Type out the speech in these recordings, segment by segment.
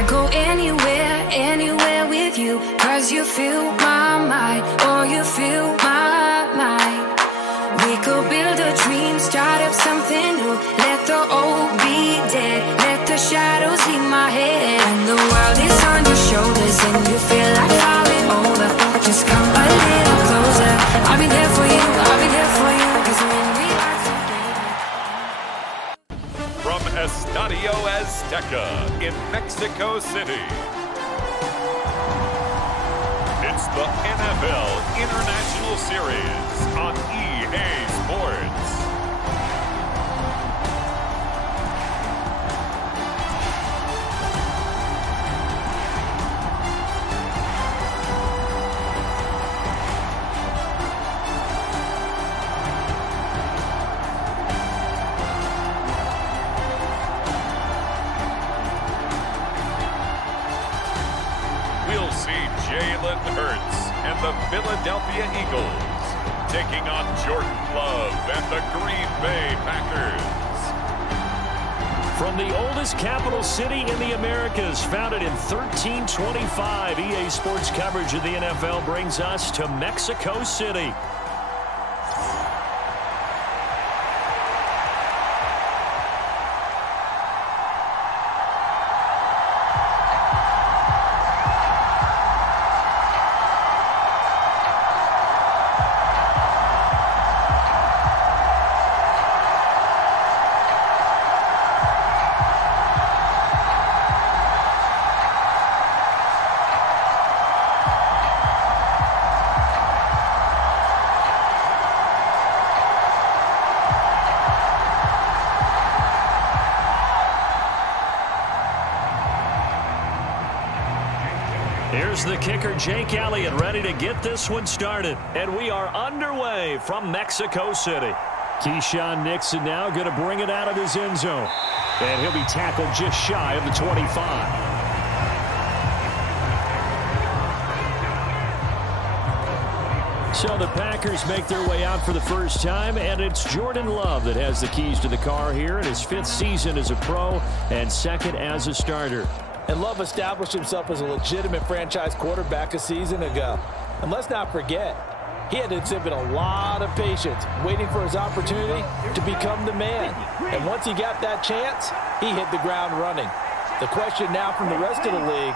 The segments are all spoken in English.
I go anywhere, anywhere with you, 'cause you fill my mind, oh, you fill my mind. We could build a dream, start up something new. Let the old be dead, let the shadows leave my head. When the world is on your shoulders and you feel like falling over, just come a little closer. I'll be there for you, I'll be there for you, 'cause when we are together. From Estadio Azteca in Mexico City, it's the NFL International Series on EA Sports. We'll see Jalen Hurts and the Philadelphia Eagles taking on Jordan Love and the Green Bay Packers. From the oldest capital city in the Americas, founded in 1325, EA Sports coverage of the NFL brings us to Mexico City. Here's the kicker, Jake Elliott, ready to get this one started. And we are underway from Mexico City. Keyshawn Nixon now going to bring it out of his end zone. And he'll be tackled just shy of the 25. So the Packers make their way out for the first time, and it's Jordan Love that has the keys to the car here in his 5th season as a pro and 2nd as a starter. And Love established himself as a legitimate franchise quarterback a season ago. And let's not forget, he had to exhibit a lot of patience, waiting for his opportunity to become the man. And once he got that chance, he hit the ground running. The question now from the rest of the league,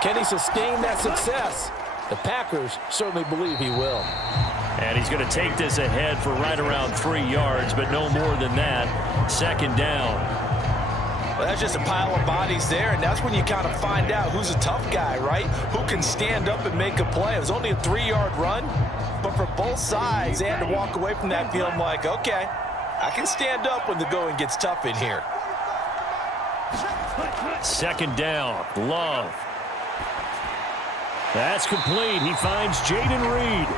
can he sustain that success? The Packers certainly believe he will. And he's going to take this ahead for right around 3 yards, but no more than that. 2nd down. Well, that's just a pile of bodies there, and that's when you kind of find out who's a tough guy, right? Who can stand up and make a play. It was only a 3-yard run, but for both sides, they had to walk away from that feeling like, okay, I can stand up when the going gets tough in here. 2nd down, Love. That's complete. He finds Jaden Reed.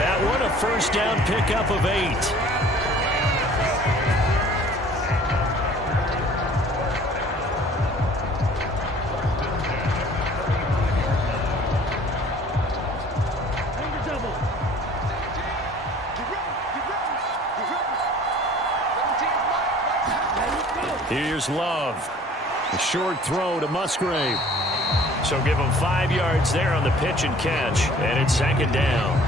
That one, a 1st down pickup of 8. Here's Love. A short throw to Musgrave. So give him 5 yards there on the pitch and catch. And it's 2nd down.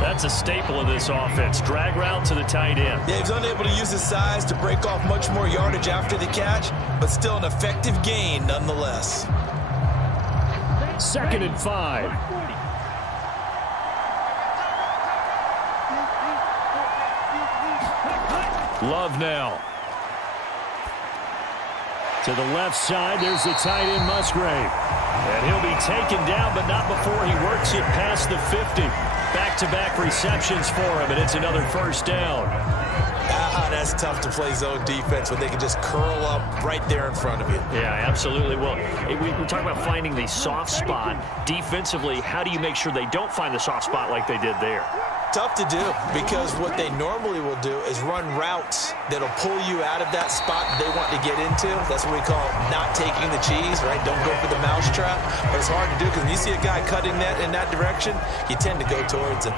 That's a staple of this offense. Drag route to the tight end. Yeah, he's unable to use his size to break off much more yardage after the catch, but still an effective gain nonetheless. 2nd and 5. Love now. To the left side, there's the tight end, Musgrave. And he'll be taken down, but not before he works it past the 50. Back-to-back receptions for him, and it's another 1st down. That's tough to play zone defense when they can just curl up right there in front of you. Yeah, absolutely. Well, we talk about finding the soft spot. Defensively, how do you make sure they don't find the soft spot like they did there? Tough to do, because what they normally will do is run routes that'll pull you out of that spot that they want to get into. That's what we call not taking the cheese, right? Don't go for the mousetrap. But it's hard to do because when you see a guy cutting that in that direction, you tend to go towards him.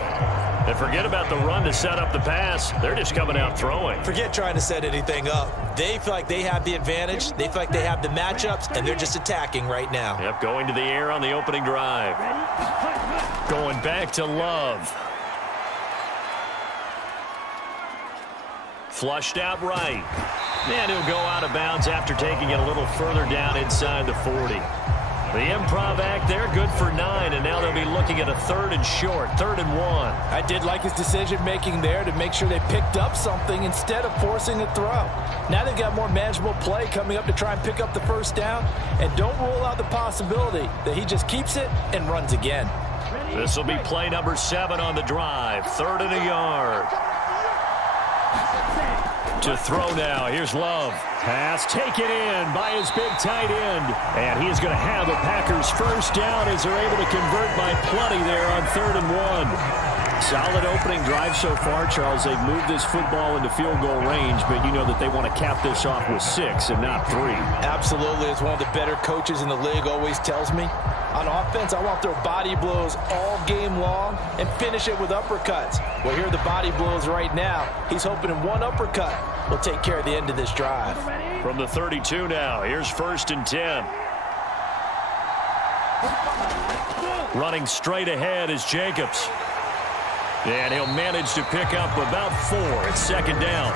And forget about the run to set up the pass. They're just coming out throwing. Forget trying to set anything up. They feel like they have the advantage. They feel like they have the matchups, and they're just attacking right now. Yep, going to the air on the opening drive. Going back to Love. Flushed out right. And he'll go out of bounds after taking it a little further down inside the 40. The improv act there, good for 9, and now they'll be looking at a 3rd and short, 3rd and 1. I did like his decision-making there to make sure they picked up something instead of forcing a throw. Now they've got more manageable play coming up to try and pick up the first down, and don't rule out the possibility that he just keeps it and runs again. This will be play number 7 on the drive, 3rd and a yard. To throw now, here's Love. Pass taken in by his big tight end. And he is going to have the Packers first down as they're able to convert by plenty there on 3rd and 1. Solid opening drive so far, Charles. They've moved this football into field goal range, but you know that they want to cap this off with 6 and not 3. Absolutely. As one of the better coaches in the league always tells me, on offense, I want to throw body blows all game long and finish it with uppercuts. Well, here are the body blows right now. He's hoping in one uppercut will take care of the end of this drive. From the 32 now, here's 1st and 10. Running straight ahead is Jacobs. And he'll manage to pick up about 4 at 2nd down.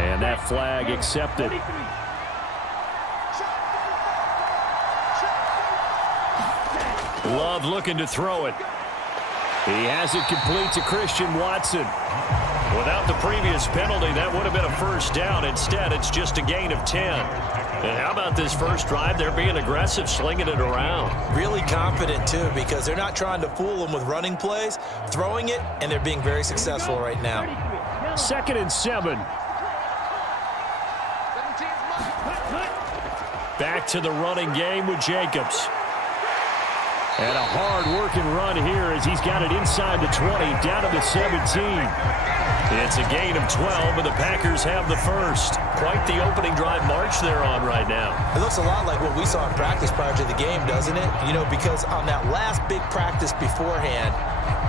And that flag accepted. Love looking to throw it. He has it complete to Christian Watson. Without the previous penalty, that would have been a first down. Instead, it's just a gain of 10. And how about this first drive? They're being aggressive, slinging it around. Really confident, too, because they're not trying to fool them with running plays, throwing it, and they're being very successful right now. 2nd and 7. Back to the running game with Jacobs. And a hard-working run here as he's got it inside the 20, down to the 17. It's a gain of 12, and the Packers have the first. Quite the opening drive march they're on right now. It looks a lot like what we saw in practice prior to the game, doesn't it? You know, because on that last big practice beforehand,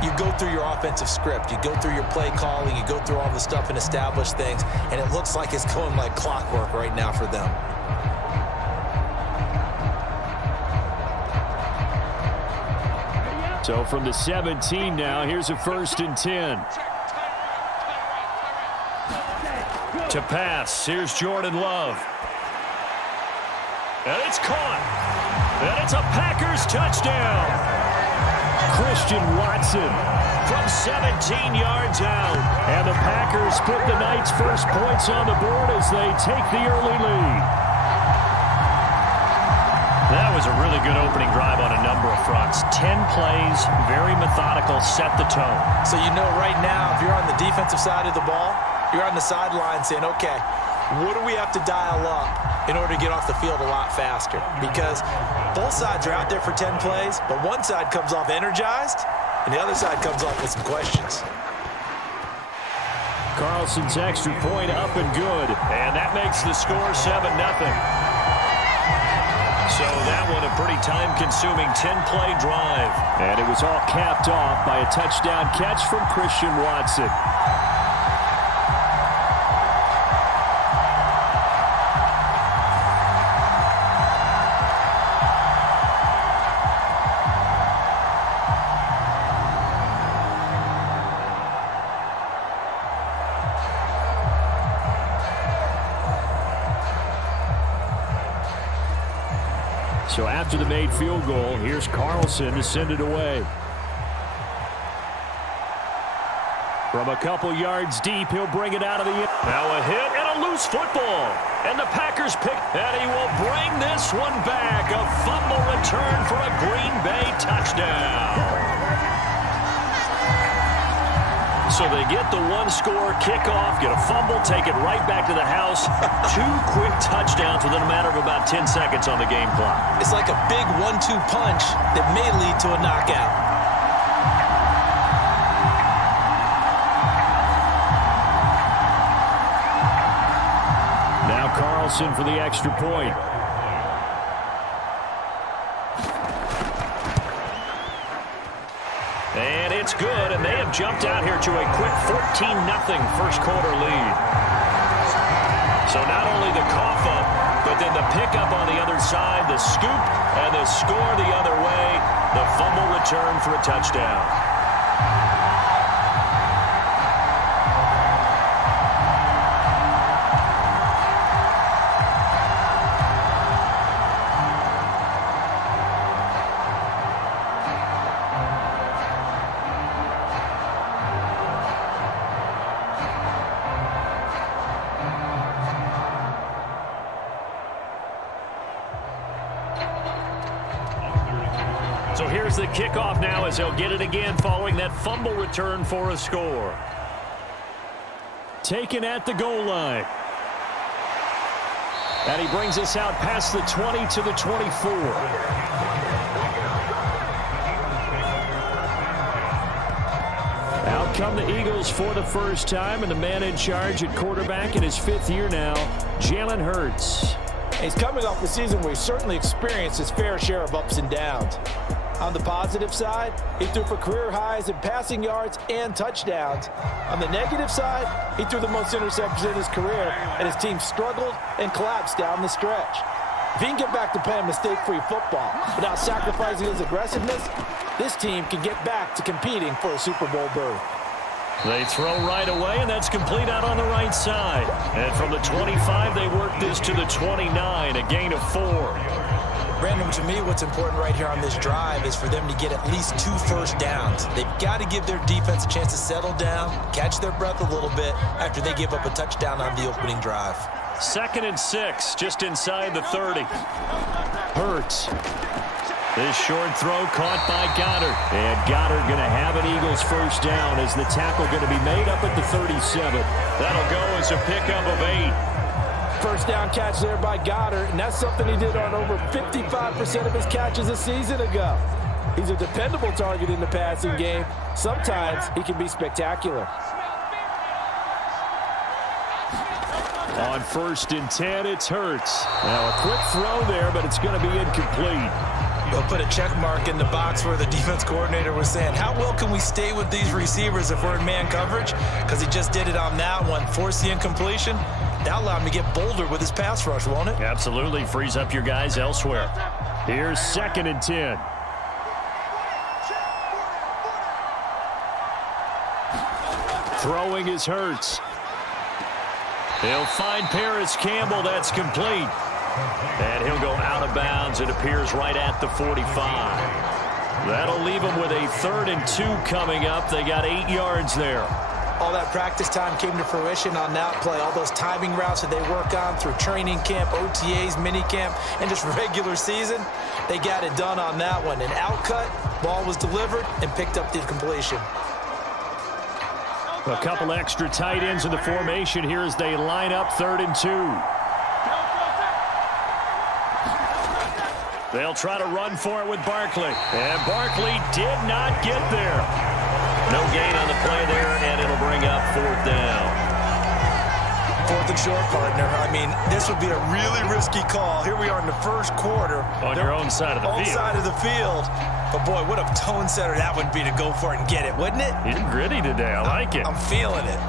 you go through your offensive script. You go through your play calling. You go through all the stuff and establish things, and it looks like it's going like clockwork right now for them. So from the 17 now, here's a 1st and 10. To pass, here's Jordan Love. And it's caught. And it's a Packers touchdown. Christian Watson from 17 yards out. And the Packers put the night's first points on the board as they take the early lead. That was a really good opening drive on a number of fronts. 10 plays, very methodical, set the tone. So you know right now, if you're on the defensive side of the ball, you're on the sideline saying, okay, what do we have to dial up in order to get off the field a lot faster? Because both sides are out there for 10 plays, but one side comes off energized, and the other side comes off with some questions. Carlson's extra point up and good, and that makes the score 7-0. So that one a pretty time-consuming 10-play drive. And it was all capped off by a touchdown catch from Christian Watson. So after the made field goal, here's Carlson to send it away. From a couple yards deep, he'll bring it out of the end. Now a hit and a loose football. And the Packers pick, and he will bring this one back. A fumble return for a Green Bay touchdown. So they get the one-score kickoff, get a fumble, take it right back to the house. 2 quick touchdowns within a matter of about 10 seconds on the game clock. It's like a big 1-2 punch that may lead to a knockout. Now Carlson for the extra point. it's good, and they have jumped out here to a quick 14-0 first quarter lead. So not only the cough up, but then the pickup on the other side, the scoop, and the score the other way, the fumble return for a touchdown. So here's the kickoff now as they'll get it again following that fumble return for a score. Taken at the goal line. And he brings us out past the 20 to the 24. Out come the Eagles for the first time, and the man in charge at quarterback in his 5th year now, Jalen Hurts. He's coming off a season where he certainly experienced his fair share of ups and downs. On the positive side, he threw for career highs in passing yards and touchdowns. On the negative side, he threw the most interceptions in his career, and his team struggled and collapsed down the stretch. If he can get back to playing mistake-free football without sacrificing his aggressiveness, this team can get back to competing for a Super Bowl berth. They throw right away, and that's complete out on the right side. And from the 25, they work this to the 29, a gain of 4. Brandon, to me, what's important right here on this drive is for them to get at least 2 first downs. They've got to give their defense a chance to settle down, catch their breath a little bit after they give up a touchdown on the opening drive. 2nd and 6, just inside the 30. Hurts. This short throw caught by Goddard. And Goddard going to have an Eagles first down as the tackle going to be made up at the 37. That'll go as a pickup of 8. First down catch there by Goddard, and that's something he did on over 55% of his catches a season ago. He's a dependable target in the passing game. Sometimes he can be spectacular. On 1st and 10, it's Hurts. Now a quick throw there, but it's going to be incomplete. They'll put a check mark in the box where the defense coordinator was saying, how well can we stay with these receivers if we're in man coverage? Because he just did it on that one, forced the incompletion. That'll allow him to get bolder with his pass rush, won't it? Absolutely. Frees up your guys elsewhere. Here's 2nd and 10. Throwing is Hurts. He'll find Paris Campbell. That's complete. And he'll go out of bounds. It appears right at the 45. That'll leave him with a 3rd and 2 coming up. They got 8 yards there. All that practice time came to fruition on that play. All those timing routes that they work on through training camp, OTAs, mini camp, and just regular season, they got it done on that one. An outcut, ball was delivered, and picked up the completion. A couple extra tight ends in the formation here as they line up 3rd and 2. They'll try to run for it with Barkley. And Barkley did not get there. No gain on the play there, and it'll bring up 4th down. 4th and short, partner. I mean, this would be a really risky call. Here we are in the first quarter. On your own side of the field. Own side of the field. But, boy, what a tone setter that would be to go for it and get it, wouldn't it? You're gritty today. I like it. I'm feeling it.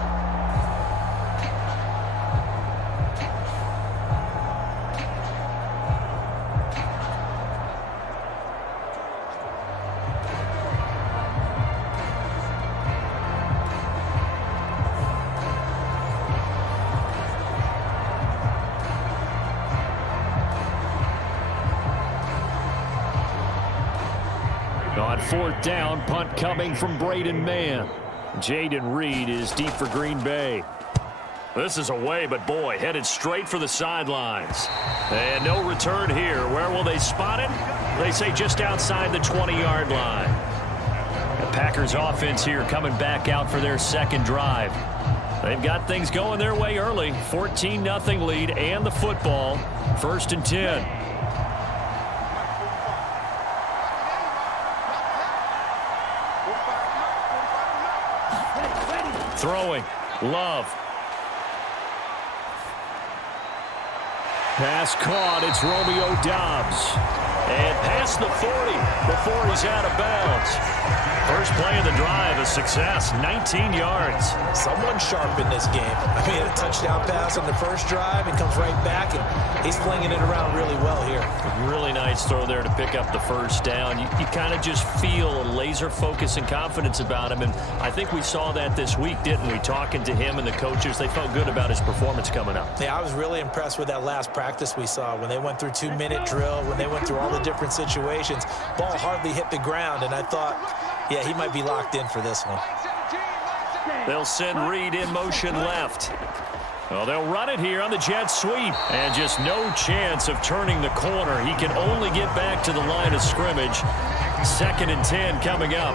On 4th down, punt coming from Braden Mann. Jaden Reed is deep for Green Bay. This is away, but boy, headed straight for the sidelines. And no return here. Where will they spot it? They say just outside the 20-yard line. The Packers offense here coming back out for their 2nd drive. They've got things going their way early. 14-0 lead and the football. 1st and 10. Throwing. Love. Pass caught. It's Romeo Doubs. And past the 40 before he's out of bounds. First play of the drive, a success, 19 yards. Someone sharp in this game. I mean, a touchdown pass on the first drive and comes right back, and he's flinging it around really well here. A really nice throw there to pick up the first down. You kind of just feel a laser focus and confidence about him, and I think we saw that this week, didn't we? Talking to him and the coaches, they felt good about his performance coming up. Yeah, I was really impressed with that last practice we saw when they went through 2-minute drill, when they went through all the different situations. Ball hardly hit the ground, and I thought, yeah, he might be locked in for this one. They'll send Reed in motion left. Well, they'll run it here on the jet sweep. And just no chance of turning the corner. He can only get back to the line of scrimmage. 2nd and 10 coming up.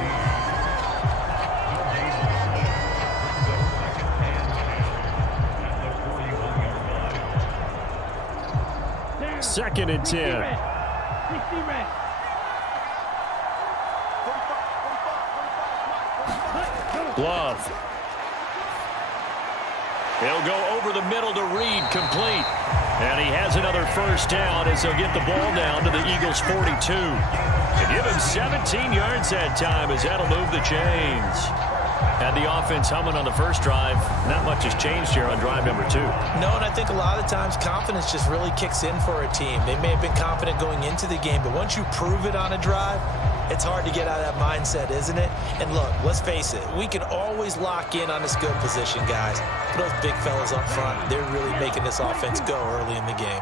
Second and 10. Love. He'll go over the middle to Reed, complete. And he has another first down as they'll get the ball down to the Eagles' 42. And give him 17 yards that time as that'll move the chains. Had the offense humming on the first drive. Not much has changed here on drive number 2. No, and I think a lot of times confidence just really kicks in for a team. They may have been confident going into the game, but once you prove it on a drive, it's hard to get out of that mindset, isn't it? And look, let's face it, we can always lock in on a skill position, guys. But those big fellas up front, they're really making this offense go early in the game.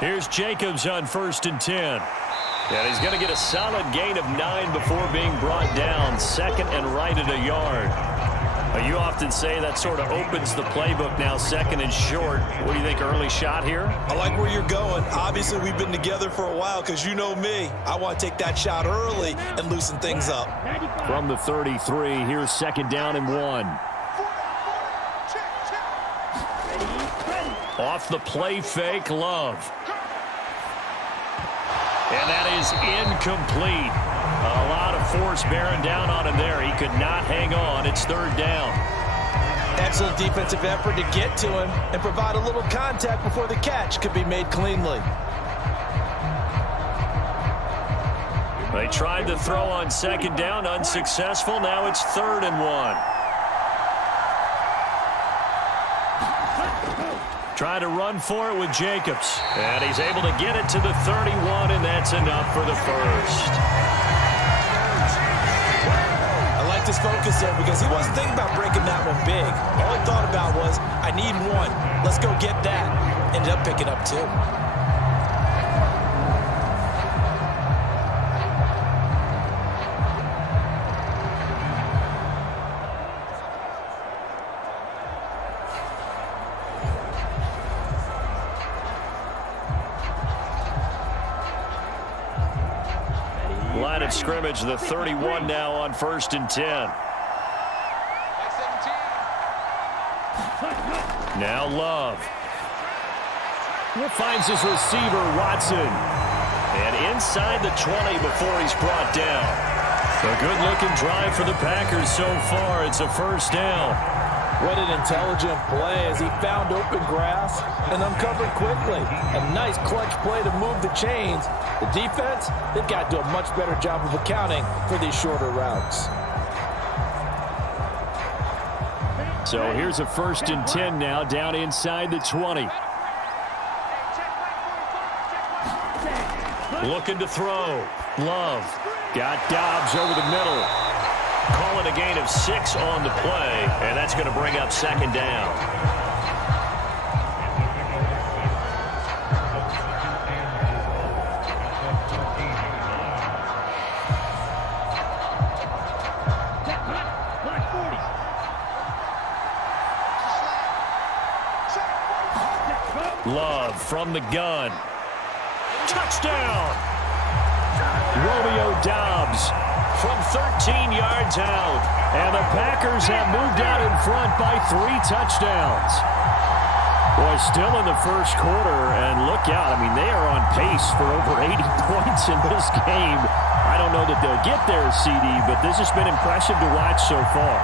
Here's Jacobs on 1st and 10. And he's going to get a solid gain of 9 before being brought down. 2nd and right at a yard. You often say that sort of opens the playbook now, 2nd and short. What do you think, early shot here? I like where you're going. Obviously, we've been together for a while because you know me. I want to take that shot early and loosen things up. From the 33, here's 2nd down and 1. Off the play fake, Love. And that is incomplete. A lot of force bearing down on him there. He could not hang on. It's 3rd down. Excellent defensive effort to get to him and provide a little contact before the catch could be made cleanly. They tried to throw on 2nd down, unsuccessful. Now it's 3rd and 1. Trying to run for it with Jacobs. And he's able to get it to the 31, and that's enough for the first. I like this focus there because he wasn't thinking about breaking that one big. All he thought about was, I need 1. Let's go get that. Ended up picking up 2. Line of scrimmage, the 31 now on 1st and 10. Now Love. He finds his receiver, Watson. And inside the 20 before he's brought down. A good-looking drive for the Packers so far. It's a first down. What an intelligent play as he found open grass and uncovered quickly. A nice clutch play to move the chains. The defense, they've got to do a much better job of accounting for these shorter routes. So here's a 1st and 10 now down inside the 20. Looking to throw. Love. Got Dobbs over the middle. Call it a gain of 6 on the play, and that's going to bring up 2nd down. Love from the gun. Touchdown! Romeo Dobbs from 13 yards out. And the Packers have moved out in front by 3 touchdowns. Boy, still in the first quarter, and look out. I mean, they are on pace for over 80 points in this game. I don't know that they'll get there, CD, but this has been impressive to watch so far.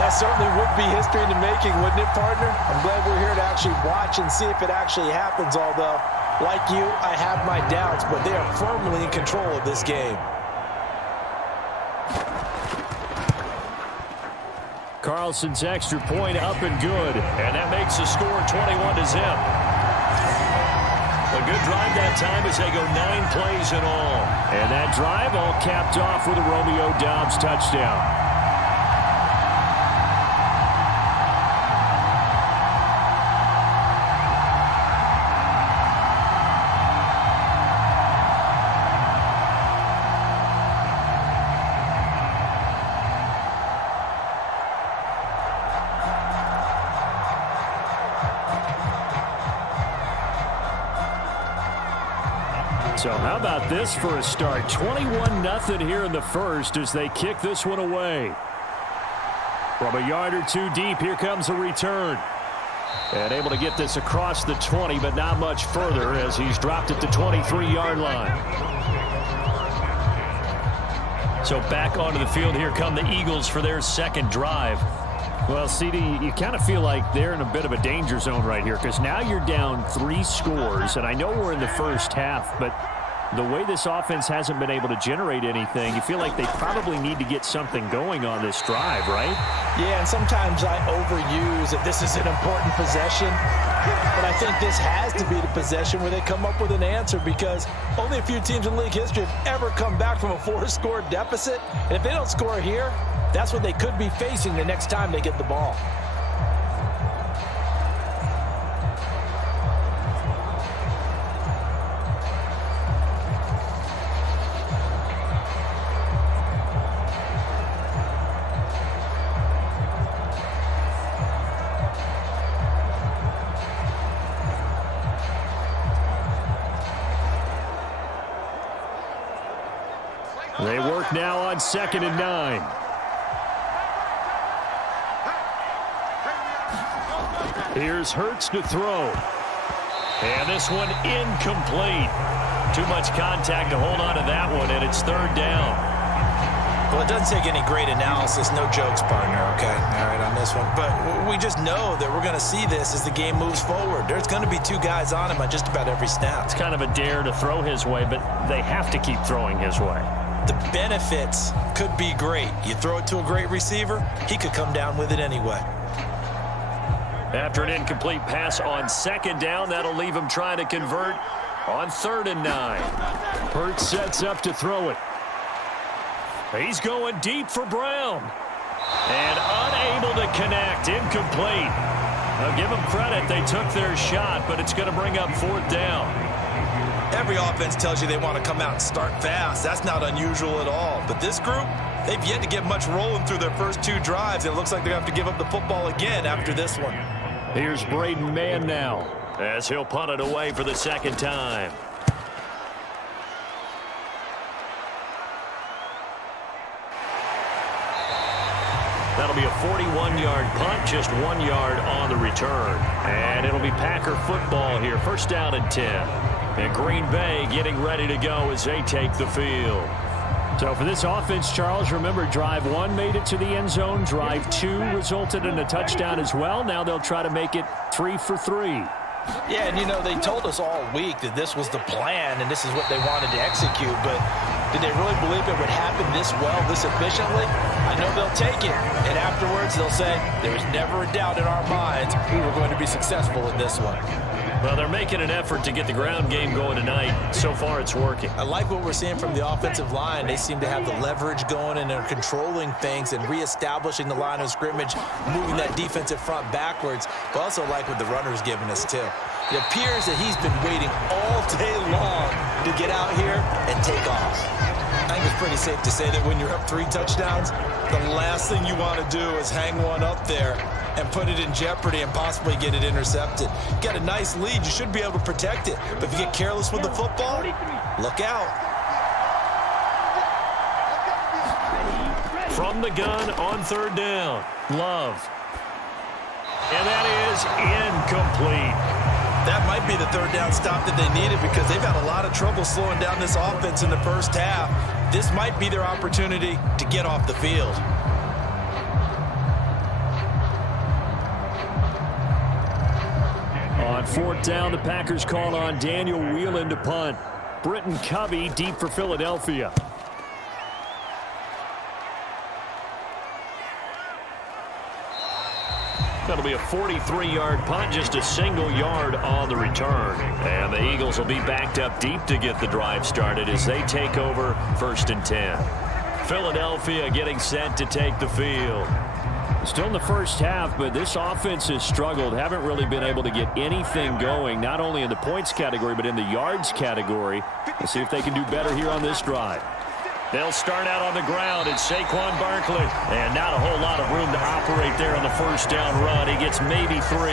That certainly would be history in the making, wouldn't it, partner? I'm glad we're here to actually watch and see if it actually happens, although Like you, I have my doubts, but they are firmly in control of this game. Carlson's extra point up and good, and that makes the score 21-0. A good drive that time as they go 9 plays in all. And that drive all capped off with a Romeo Doubs touchdown. So how about this for a start? 21-0 here in the first as they kick this one away. From a yard or two deep, here comes a return. And able to get this across the 20, but not much further as he's dropped at the 23-yard line. So back onto the field, here come the Eagles for their second drive. Well, CD, you kind of feel like they're in a bit of a danger zone right here because now you're down 3 scores, and I know we're in the first half, but the way this offense hasn't been able to generate anything, you feel like they probably need to get something going on this drive, right? Yeah, and sometimes I overuse that this is an important possession, but I think this has to be the possession where they come up with an answer because only a few teams in league history have ever come back from a 4-score deficit, and if they don't score here, that's what they could be facing the next time they get the ball. They work now on 2nd and 9. Here's Hurts to throw. And this one incomplete. Too much contact to hold on to that one, and it's 3rd down. Well, it doesn't take any great analysis. No jokes, partner, okay? All right, on this one. But we just know that we're going to see this as the game moves forward. There's going to be 2 guys on him on just about every snap. It's kind of a dare to throw his way, but they have to keep throwing his way. The benefits could be great. You throw it to a great receiver, he could come down with it anyway. After an incomplete pass on 2nd down, that'll leave him trying to convert on 3rd and 9. Hurts sets up to throw it. He's going deep for Brown. And unable to connect. Incomplete. Now give them credit. They took their shot, but it's going to bring up 4th down. Every offense tells you they want to come out and start fast. That's not unusual at all. But this group, they've yet to get much rolling through their first 2 drives. It looks like they're going to have to give up the football again after this one. Here's Braden Mann now as he'll punt it away for the 2nd time. That'll be a 41-yard punt, just 1 yard on the return. And it'll be Packer football here, 1st down and 10. And Green Bay getting ready to go as they take the field. So for this offense, Charles, remember drive 1 made it to the end zone. Drive 2 resulted in a touchdown as well. Now they'll try to make it 3 for 3. Yeah, and you know, they told us all week that this was the plan and this is what they wanted to execute, but did they really believe it would happen this well, this efficiently? I know they'll take it, and afterwards they'll say, there was never a doubt in our minds we were going to be successful in this one. Well, they're making an effort to get the ground game going tonight. So far, it's working. I like what we're seeing from the offensive line. They seem to have the leverage going, and they're controlling things and reestablishing the line of scrimmage, moving that defensive front backwards. But also like what the runner's giving us, too. It appears that he's been waiting all day long to get out here and take off. I think it's pretty safe to say that when you're up 3 touchdowns, the last thing you want to do is hang one up there and put it in jeopardy and possibly get it intercepted. You got a nice lead. You should be able to protect it. But if you get careless with the football, look out. From the gun on 3rd down, Love. And that is incomplete. That might be the 3rd down stop that they needed because they've had a lot of trouble slowing down this offense in the first half. This might be their opportunity to get off the field. On 4th down, the Packers call on Daniel Whelan to punt. Britton Covey deep for Philadelphia. That'll be a 43-yard punt, just a single yard on the return. And the Eagles will be backed up deep to get the drive started as they take over 1st and 10. Philadelphia getting set to take the field. Still in the first half, but this offense has struggled. Haven't really been able to get anything going, not only in the points category, but in the yards category. We'll see if they can do better here on this drive. They'll start out on the ground. It's Saquon Barkley. And not a whole lot of room to operate there on the first down run. He gets maybe 3.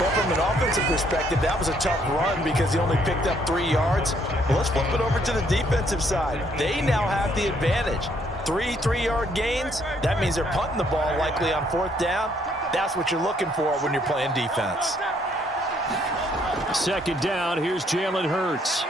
Well, from an offensive perspective, that was a tough run because he only picked up 3 yards. Well, let's flip it over to the defensive side. They now have the advantage. 3 3-yard gains. That means they're punting the ball likely on 4th down. That's what you're looking for when you're playing defense. 2nd down. Here's Jalen Hurts.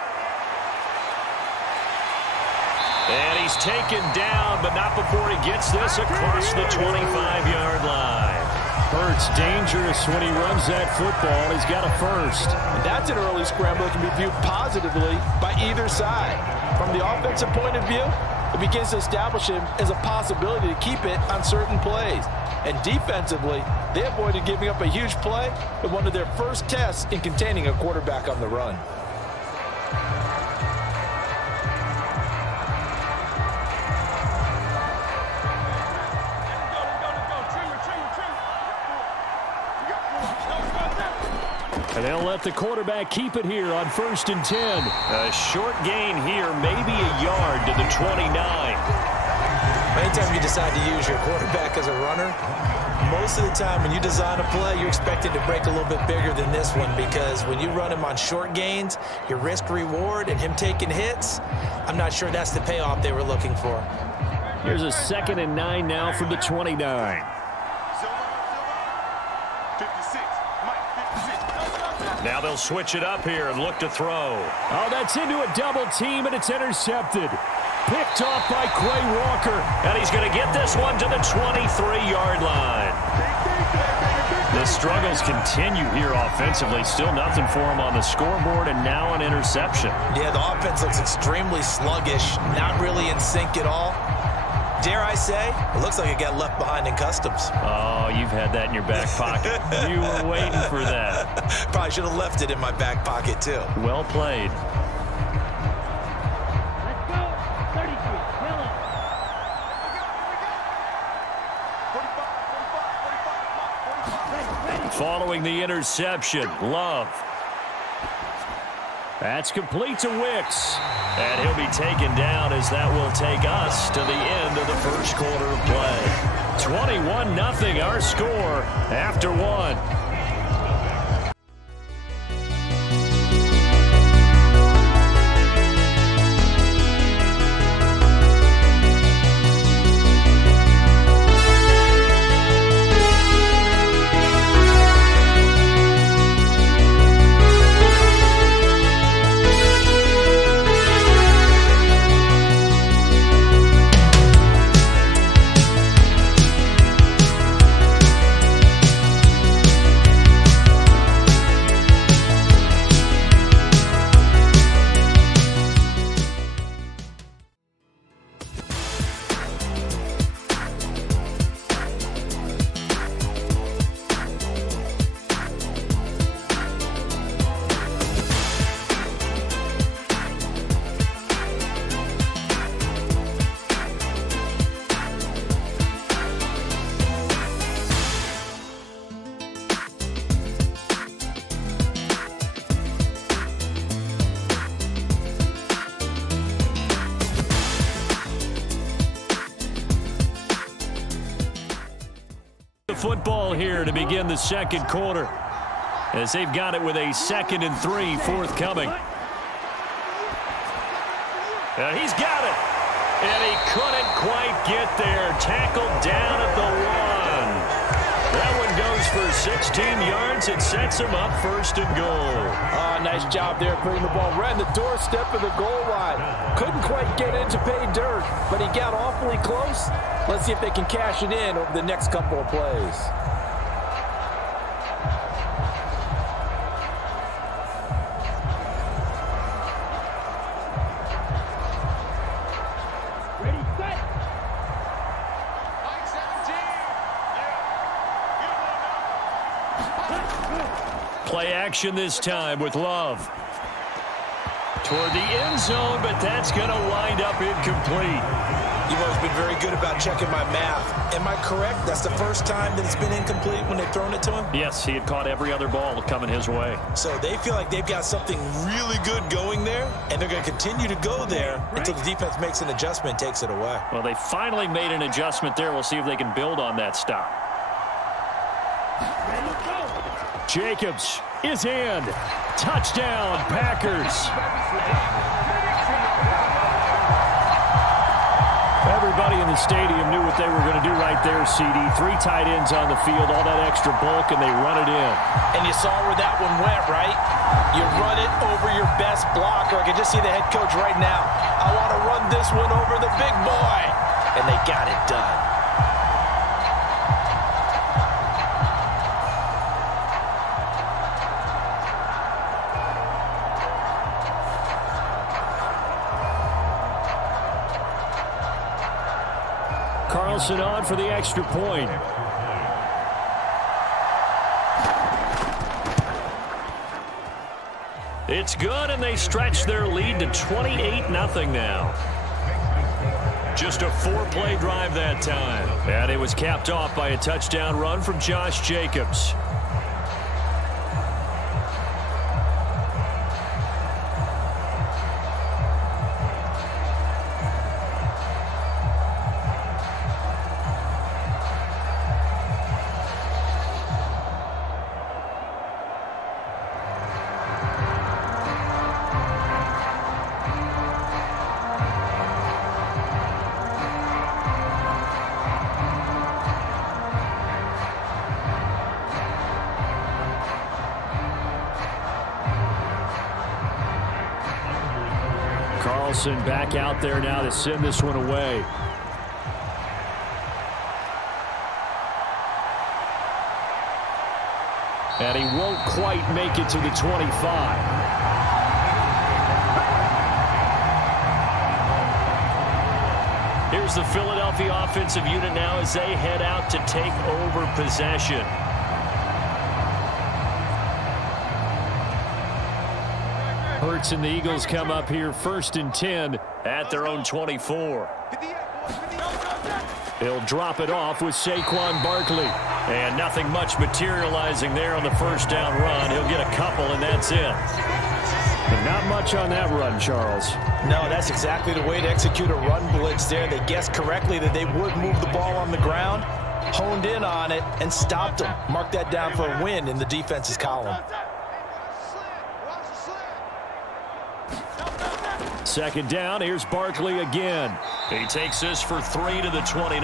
And he's taken down, but not before he gets this across the 25-yard line. Hurts dangerous when he runs that football. He's got a first. That's an early scramble that can be viewed positively by either side. From the offensive point of view, it begins to establish him as a possibility to keep it on certain plays. And defensively, they avoided giving up a huge play with one of their first tests in containing a quarterback on the run. And they'll let the quarterback keep it here on 1st and 10. A short gain here, maybe a yard to the 29. Anytime you decide to use your quarterback as a runner, most of the time when you design a play, you're expected to break a little bit bigger than this one because when you run him on short gains, your risk-reward and him taking hits, I'm not sure that's the payoff they were looking for. Here's a 2nd and 9 now from the 29. Now they'll switch it up here and look to throw. Oh, that's into a double team, and it's intercepted. Picked off by Quay Walker. And he's going to get this one to the 23-yard line. The struggles continue here offensively. Still nothing for him on the scoreboard, and now an interception. Yeah, the offense looks extremely sluggish, not really in sync at all. Dare I say, it looks like it got left behind in customs. Oh, you've had that in your back pocket. You were waiting for that. Probably should have left it in my back pocket, too. Well played. Let's go. 33. Kill him. Following the interception, Love. That's complete to Wicks. And he'll be taken down as that will take us to the end of the first quarter of play. 21-0 our score after 1. Football here to begin the second quarter as they've got it with a 2nd and 3 forthcoming. And he's got it. And he couldn't quite get there. Tackled down at the 1. That one goes for 16 yards. It sets him up 1st and goal. Oh, nice job there putting the ball right on the doorstep of the goal line. Couldn't quite get in to pay dirt, but he got awfully close. Let's see if they can cash it in over the next couple of plays. Play action this time with Love. Toward the end zone, but that's going to wind up incomplete. You've always been very good about checking my math. Am I correct? That's the first time that it's been incomplete when they've thrown it to him? Yes, he had caught every other ball coming his way. So they feel like they've got something really good going there, and they're going to continue to go there until the defense makes an adjustment and takes it away. Well, they finally made an adjustment there. We'll see if they can build on that stop. Jacobs is in. Touchdown, Packers. Everybody in the stadium knew what they were going to do right there, CD. 3 tight ends on the field, all that extra bulk, and they run it in. And you saw where that one went, right? You run it over your best blocker. I can just see the head coach right now. I want to run this one over the big boy. And they got it done. Carlson on for the extra point. It's good, and they stretch their lead to 28-0 now. Just a 4-play drive that time. And it was capped off by a touchdown run from Josh Jacobs. Carlson back out there now to send this one away. And he won't quite make it to the 25. Here's the Philadelphia offensive unit now as they head out to take over possession. Hurts and the Eagles come up here 1st and 10 at their own 24. He'll drop it off with Saquon Barkley. And nothing much materializing there on the first down run. He'll get a couple, and that's it. But not much on that run, Charles. No, that's exactly the way to execute a run blitz there. They guessed correctly that they would move the ball on the ground, honed in on it, and stopped them. Mark that down for a win in the defense's column. 2nd down, here's Barkley again. He takes this for 3 to the 29.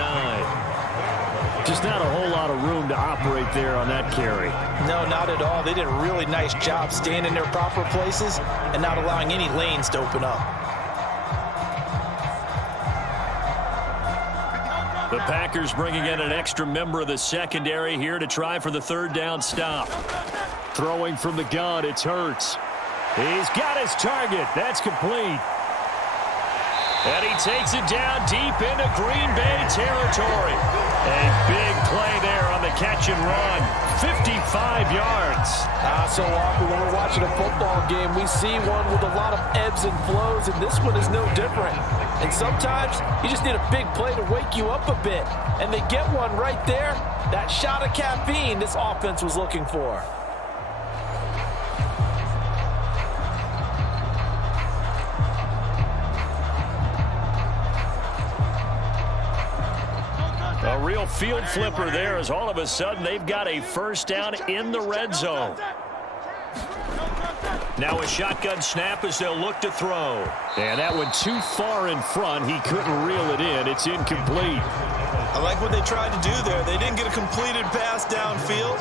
Just not a whole lot of room to operate there on that carry. No, not at all. They did a really nice job staying in their proper places and not allowing any lanes to open up. The Packers bringing in an extra member of the secondary here to try for the 3rd down stop. Throwing from the gun, it's Hurts. He's got his target. That's complete. And he takes it down deep into Green Bay territory. A big play there on the catch and run. 55 yards. So often when we're watching a football game, we see one with a lot of ebbs and flows, and this one is no different. And sometimes you just need a big play to wake you up a bit. And they get one right there. That shot of caffeine this offense was looking for. A real field flipper there as all of a sudden they've got a 1st down in the red zone. Now a shotgun snap as they'll look to throw. And that one too far in front. He couldn't reel it in. It's incomplete. I like what they tried to do there. They didn't get a completed pass downfield,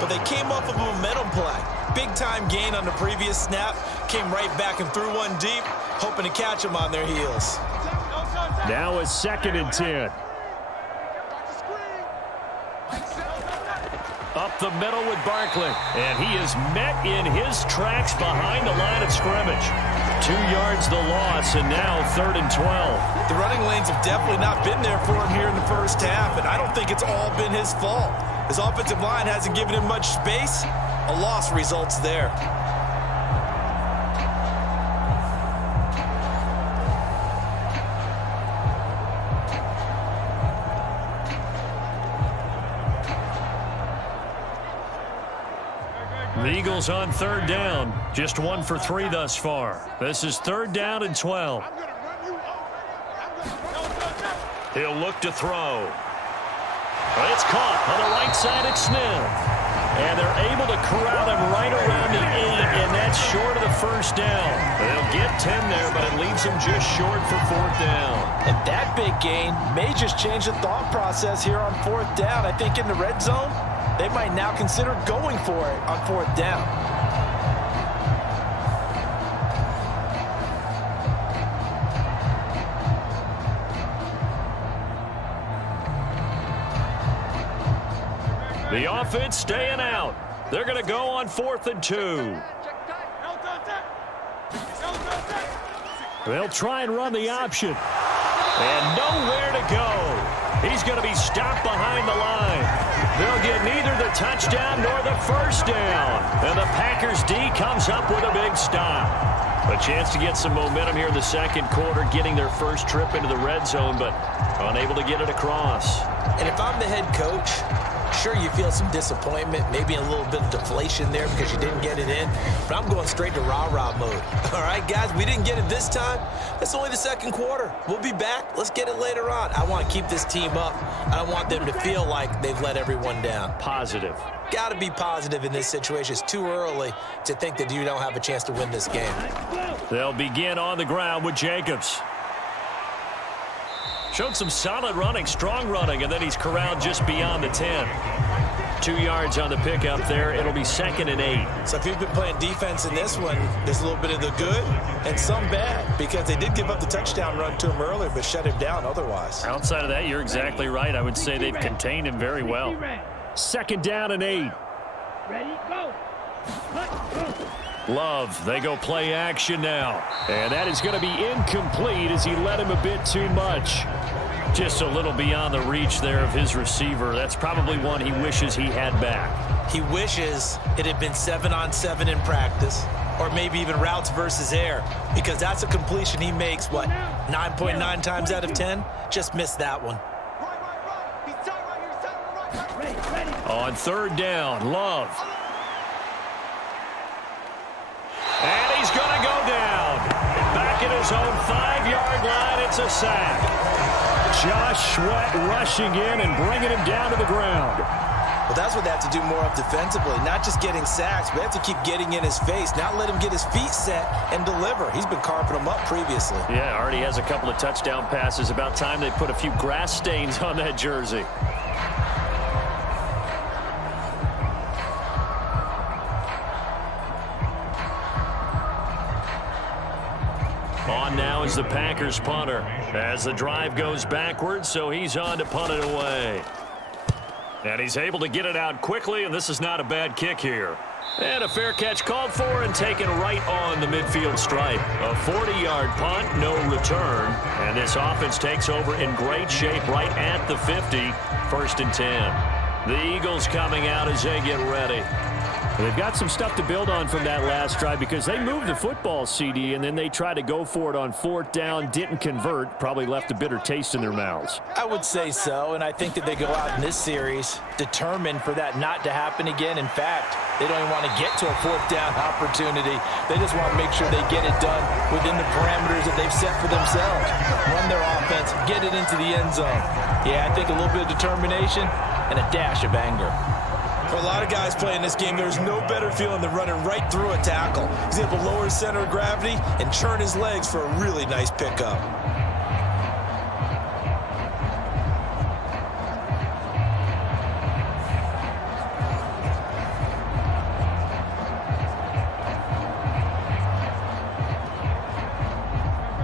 but they came off of a momentum play. Big-time gain on the previous snap. Came right back and threw one deep, hoping to catch them on their heels. Now a 2nd and 10. Up the middle with Barkley. And he is met in his tracks behind the line of scrimmage. 2 yards the loss, and now 3rd and 12. The running lanes have definitely not been there for him here in the first half, and I don't think it's all been his fault. His offensive line hasn't given him much space. A loss results there. The Eagles on third down. Just 1 for 3 thus far. This is 3rd down and 12. He'll look to throw. It's caught on the right side at Smith. And they're able to corral him right around the 8, and that's short of the first down. They'll get 10 there, but it leaves them just short for 4th down. And that big gain may just change the thought process here on 4th down. I think in the red zone, they might now consider going for it on 4th down. The offense staying out. They're going to go on 4th and 2. They'll try and run the option. And nowhere to go. He's going to be stopped behind the line. They'll get neither the touchdown nor the first down. And the Packers D comes up with a big stop. A chance to get some momentum here in the second quarter, getting their first trip into the red zone, but unable to get it across. And if I'm the head coach, sure, you feel some disappointment, maybe a little bit of deflation there because you didn't get it in, but I'm going straight to rah-rah mode. All right, guys, we didn't get it this time. It's only the second quarter. We'll be back. Let's get it later on. I want to keep this team up. I don't want them to feel like they've let everyone down. Positive. Got to be positive in this situation. It's too early to think that you don't have a chance to win this game. They'll begin on the ground with Jacobs. Showed some solid running, strong running, and then he's corralled just beyond the 10. 2 yards on the pickup there. It'll be 2nd and 8. So if you've been playing defense in this one, there's a little bit of the good and some bad because they did give up the touchdown run to him earlier but shut him down otherwise. Outside of that, you're exactly right. I would say they've contained him very well. 2nd down and 8. Ready, go. Love, they go play action now. And that is going to be incomplete as he led him a bit too much. Just a little beyond the reach there of his receiver. That's probably one he wishes he had back. He wishes it had been 7-on-7 in practice, or maybe even routes versus air, because that's a completion he makes, what, 9.9 times out of 10? Just missed that one. On 3rd down, Love. And he's going to go down. Back at his own 5-yard line, it's a sack. Josh Sweat rushing in and bringing him down to the ground. Well, that's what they have to do more of defensively, not just getting sacks, but they have to keep getting in his face, not let him get his feet set and deliver. He's been carving them up previously. Yeah, already has a couple of touchdown passes. About time they put a few grass stains on that jersey. On now is the Packers punter as the drive goes backwards, so he's on to punt it away. And he's able to get it out quickly, and this is not a bad kick here. And a fair catch called for and taken right on the midfield stripe. A 40-yard punt, no return. And this offense takes over in great shape right at the 50, 1st and 10. The Eagles coming out as they get ready. They've got some stuff to build on from that last drive because they moved the football, CD, and then they tried to go for it on 4th down, didn't convert, probably left a bitter taste in their mouths. I would say so, and I think that they go out in this series determined for that not to happen again. In fact, they don't even want to get to a 4th down opportunity. They just want to make sure they get it done within the parameters that they've set for themselves. Run their offense, get it into the end zone. Yeah, I think a little bit of determination and a dash of anger. For a lot of guys playing this game, there's no better feeling than running right through a tackle. He's able to lower his center of gravity and churn his legs for a really nice pickup.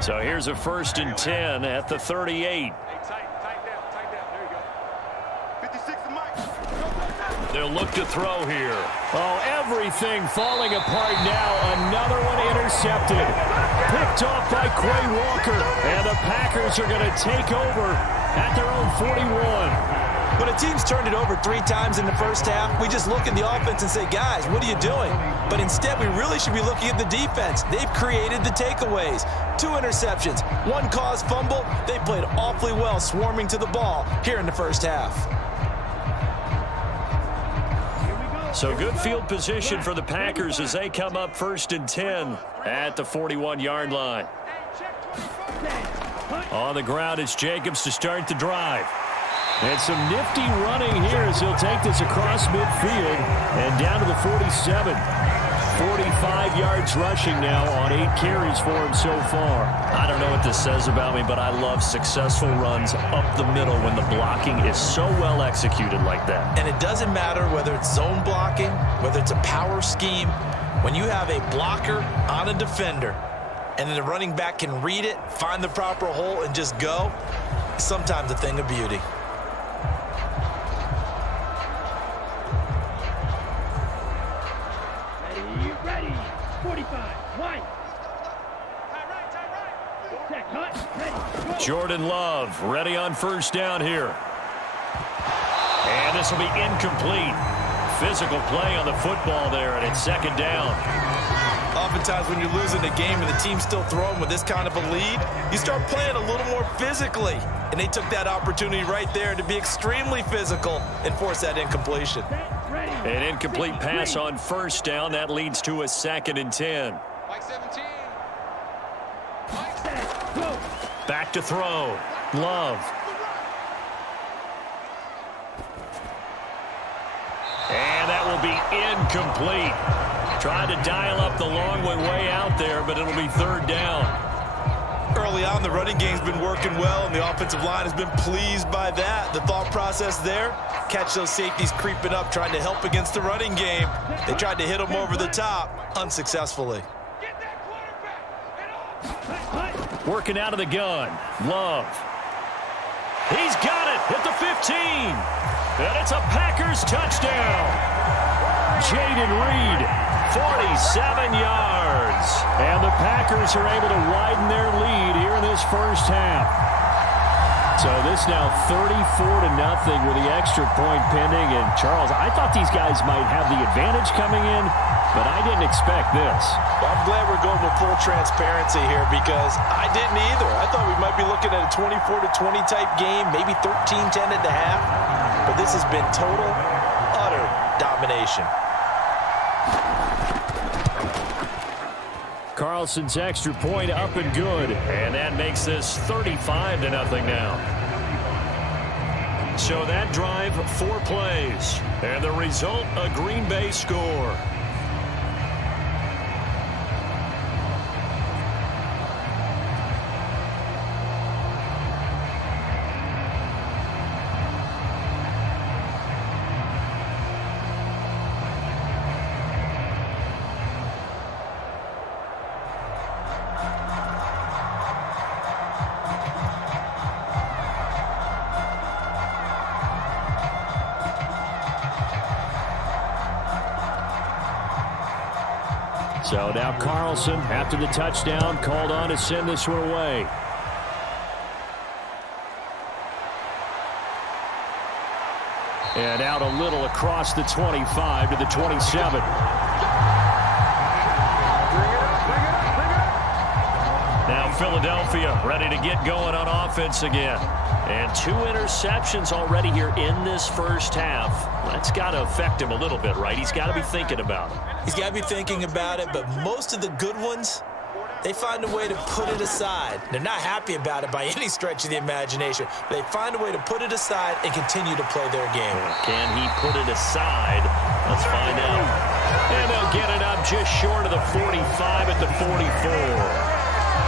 So here's a 1st and 10 at the 38. They'll look to throw here. Oh, everything falling apart now. Another one intercepted. Picked off by Quay Walker. And the Packers are going to take over at their own 41. When a team's turned it over 3 times in the first half, we just look at the offense and say, guys, what are you doing? But instead, we really should be looking at the defense. They've created the takeaways. 2 interceptions, 1 caused fumble. They played awfully well swarming to the ball here in the first half. So good field position for the Packers as they come up 1st and 10 at the 41-yard line. On the ground, it's Jacobs to start the drive. And some nifty running here as he'll take this across midfield and down to the 47. 45 yards rushing now on 8 carries for him so far. I don't know what this says about me, but I love successful runs up the middle when the blocking is so well executed like that. And it doesn't matter whether it's zone blocking, whether it's a power scheme. When you have a blocker on a defender and then the running back can read it, find the proper hole, and just go, it's sometimes a thing of beauty. Ready, 45, wide. Set, cut, ready, go. Jordan Love ready on 1st down here. And this will be incomplete. Physical play on the football there, and it's 2nd down. Oftentimes when you're losing a game and the team's still throwing with this kind of a lead, you start playing a little more physically. And they took that opportunity right there to be extremely physical and force that incompletion. An incomplete pass on 1st down. That leads to a 2nd and 10. Back to throw. Love. And that will be incomplete. Tried to dial up the long way out there, but it'll be 3rd down. Early on, the running game's been working well, and the offensive line has been pleased by that. The thought process there, catch those safeties creeping up, trying to help against the running game. They tried to hit them over the top, unsuccessfully. Working out of the gun. Love. He's got it at the 15. And it's a Packers touchdown. Jaden Reed, 47 yards. And the Packers are able to widen their lead here in this first half. So this now 34-0 with the extra point pending. And Charles, I thought these guys might have the advantage coming in, but I didn't expect this. Well, I'm glad we're going with full transparency here because I didn't either. I thought we might be looking at a 24-20 type game, maybe 13-10 at the half. But this has been total, utter domination. Carlson's extra point up and good. And that makes this 35-0 now. So that drive, 4 plays. And the result, a Green Bay score. So now Carlson, after the touchdown, called on to send this one away. And out a little across the 25 to the 27. Now Philadelphia ready to get going on offense again. And 2 interceptions already here in this first half. That's got to affect him a little bit, right? He's got to be thinking about it. He's got to be thinking about it, but most of the good ones, they find a way to put it aside. They're not happy about it by any stretch of the imagination. They find a way to put it aside and continue to play their game. Can he put it aside? Let's find out. And they'll get it up just short of the 45 at the 44.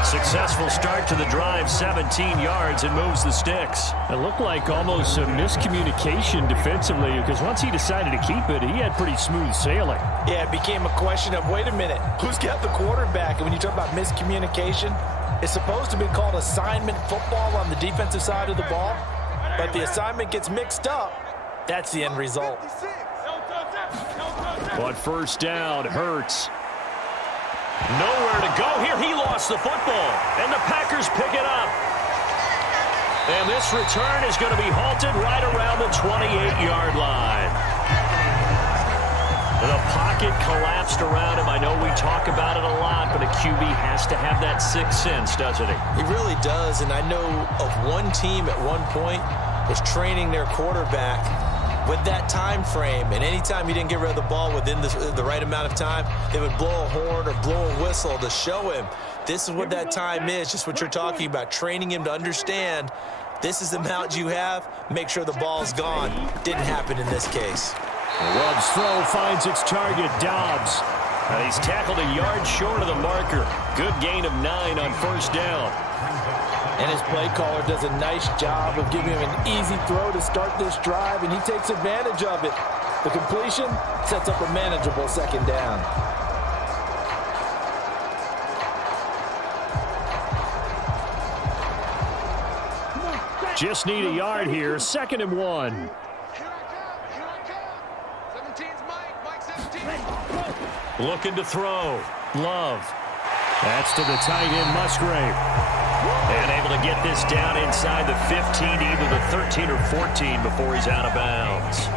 Successful start to the drive, 17 yards, and moves the sticks. It looked like almost some miscommunication defensively because once he decided to keep it, he had pretty smooth sailing. Yeah, it became a question of, wait a minute, who's got the quarterback? And when you talk about miscommunication, it's supposed to be called assignment football on the defensive side of the ball. But the assignment gets mixed up. That's the end result. But first down, Hurts. Nowhere to go here. He lost the football, and the Packers pick it up. And this return is going to be halted right around the 28-yard line. The pocket collapsed around him. I know we talk about it a lot, but a QB has to have that sixth sense, doesn't he? He really does, and I know of one team at one point was training their quarterback with that time frame, and anytime he didn't get rid of the ball within the right amount of time, they would blow a horn or blow a whistle to show him this is what that time is, just what you're talking about, training him to understand this is the amount you have, make sure the ball's gone. Didn't happen in this case. Rubb's throw finds its target, Dobbs. And he's tackled a yard short of the marker. Good gain of 9 on first down. And his play caller does a nice job of giving him an easy throw to start this drive, and he takes advantage of it. The completion sets up a manageable second down. Just need a yard here, 2nd and 1. Looking to throw. Love. That's to the tight end, Musgrave. And able to get this down inside the 15, either the 13 or 14 before he's out of bounds.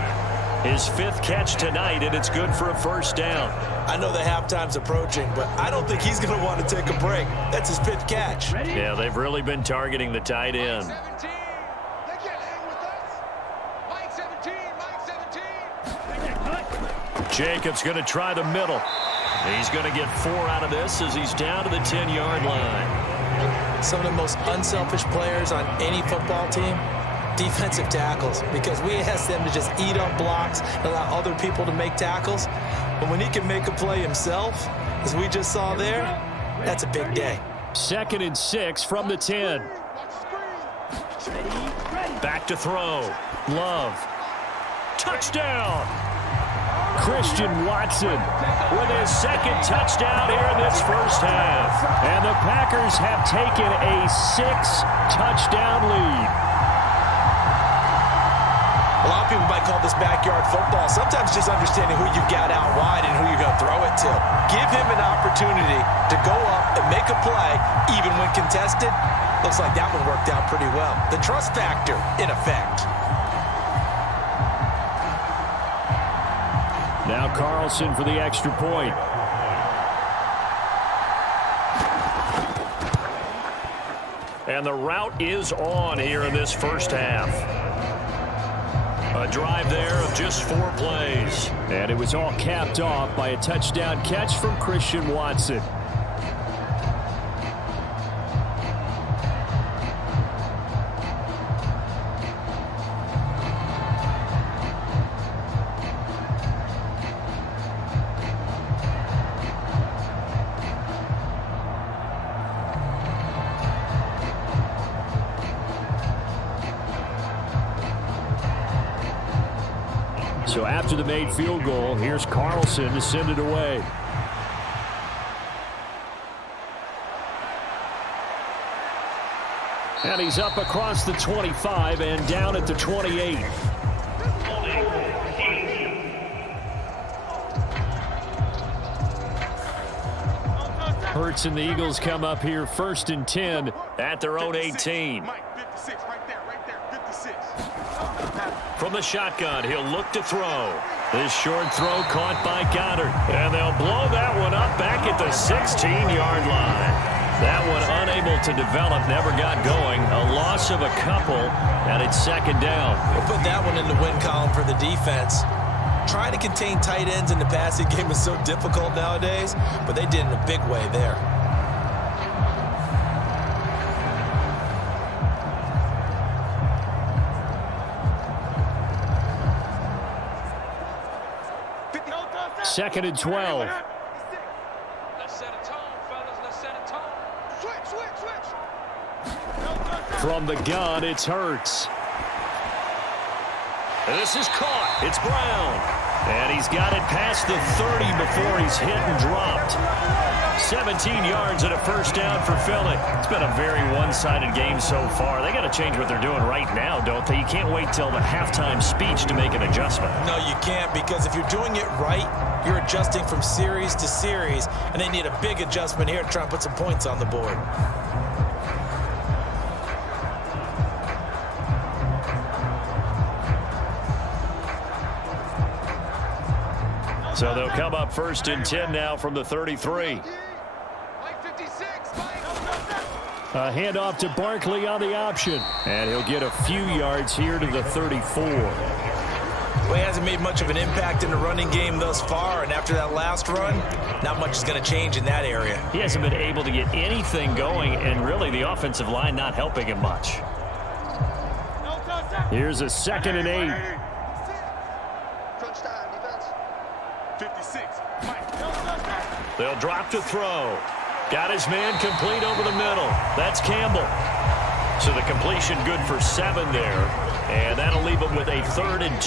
His 5th catch tonight, and it's good for a first down. I know the halftime's approaching, but I don't think he's going to want to take a break. That's his 5th catch. Yeah, they've really been targeting the tight end. Jacobs going to try the middle. He's going to get 4 out of this as he's down to the 10-yard line. Some of the most unselfish players on any football team, defensive tackles, because we ask them to just eat up blocks and allow other people to make tackles. But when he can make a play himself, as we just saw there, that's a big day. 2nd and 6 from the 10. Back to throw. Love. Touchdown. Christian Watson with his 2nd touchdown here in this first half. And the Packers have taken a 6-touchdown lead. A lot of people might call this backyard football. Sometimes just understanding who you've got out wide and who you're going to throw it to. Give him an opportunity to go up and make a play, even when contested. Looks like that one worked out pretty well. The trust factor in effect. Now Carlson for the extra point. And the route is on here in this first half. A drive there of just 4 plays. And it was all capped off by a touchdown catch from Christian Watson. So after the made field goal, here's Carlson to send it away. And he's up across the 25 and down at the 28. Hurts and the Eagles come up here 1st and 10 at their own 18. From the shotgun, he'll look to throw. This short throw caught by Goddard. And they'll blow that one up back at the 16-yard line. That one unable to develop, never got going. A loss of a couple, and it's 2nd down. We'll put that one in the win column for the defense. Trying to contain tight ends in the passing game is so difficult nowadays, but they did in a big way there. Second and 12. Let's set a tone, fellas. Let's set a tone. Switch. From the gun, it's Hurts. This is caught. It's Brown. And he's got it past the 30 before he's hit and dropped. 17 yards and a first down for Philly. It's been a very one-sided game so far. They got to change what they're doing right now, don't they? You can't wait till the halftime speech to make an adjustment. No, you can't, because if you're doing it right, you're adjusting from series to series, and they need a big adjustment here to try and put some points on the board. So they'll come up 1st and 10 now from the 33. A handoff to Barkley on the option. And he'll get a few yards here to the 34. Well, he hasn't made much of an impact in the running game thus far, and after that last run, not much is going to change in that area. He hasn't been able to get anything going, and really the offensive line not helping him much. Here's a 2nd and 8. They'll drop to throw. Got his man complete over the middle. That's Campbell. So the completion good for 7 there. And that'll leave him with a 3rd and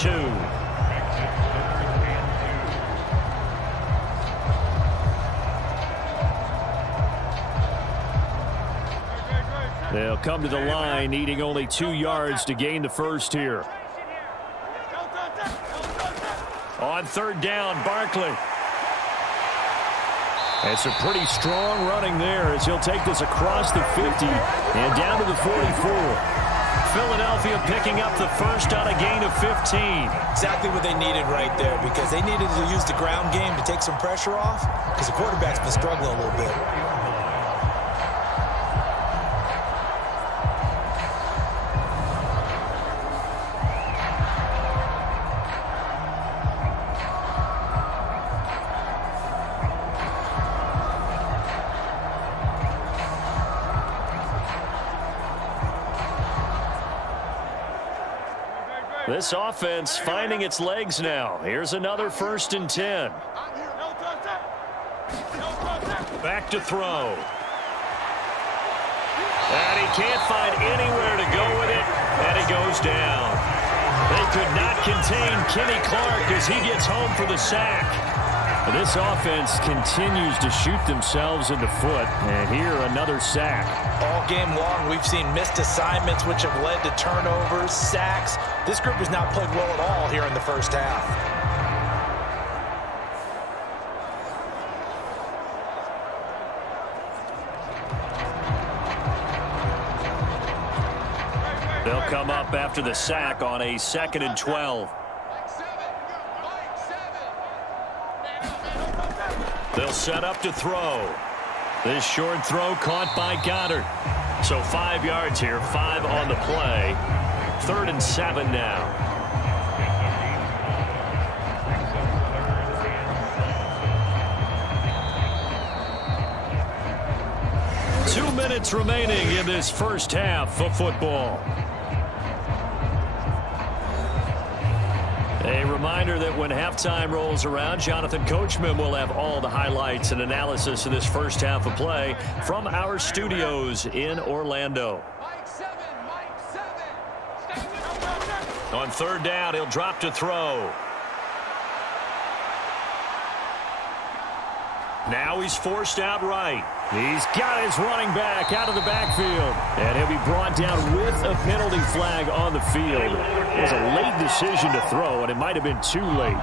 2. They'll come to the line, needing only 2 yards to gain the first here. On 3rd down, Barkley. It's a pretty strong running there as he'll take this across the 50 and down to the 44. Philadelphia picking up the first on a gain of 15. Exactly what they needed right there, because they needed to use the ground game to take some pressure off, because the quarterback's been struggling a little bit. This offense finding its legs now. Here's another 1st and 10. Back to throw. And he can't find anywhere to go with it, and he goes down. They could not contain Kenny Clark as he gets home for the sack. This offense continues to shoot themselves in the foot, and here another sack. All game long, we've seen missed assignments which have led to turnovers, sacks. This group has not played well at all here in the first half. They'll come up after the sack on a 2nd and 12. They'll set up to throw. This short throw caught by Goddard. So 5 yards here, 5 on the play. 3rd and 7 now. Two minutes remaining in this first half of football. A reminder that when halftime rolls around, Jonathan Coachman will have all the highlights and analysis of this first half of play from our studios in Orlando. On 3rd down, he'll drop to throw. Now he's forced out right. He's got his running back out of the backfield. And he'll be brought down with a penalty flag on the field. It was a late decision to throw, and it might have been too late.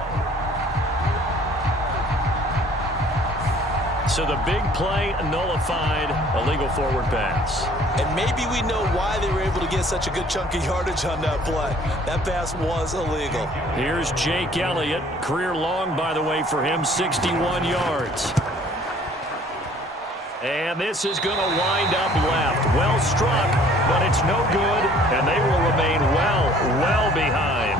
So the big play nullified, a legal forward pass. And maybe we know why they were able to get such a good chunk of yardage on that play. That pass was illegal. Here's Jake Elliott. Career long, by the way, for him, 61 yards. And this is going to wind up left. Well struck, but it's no good, and they will remain well behind.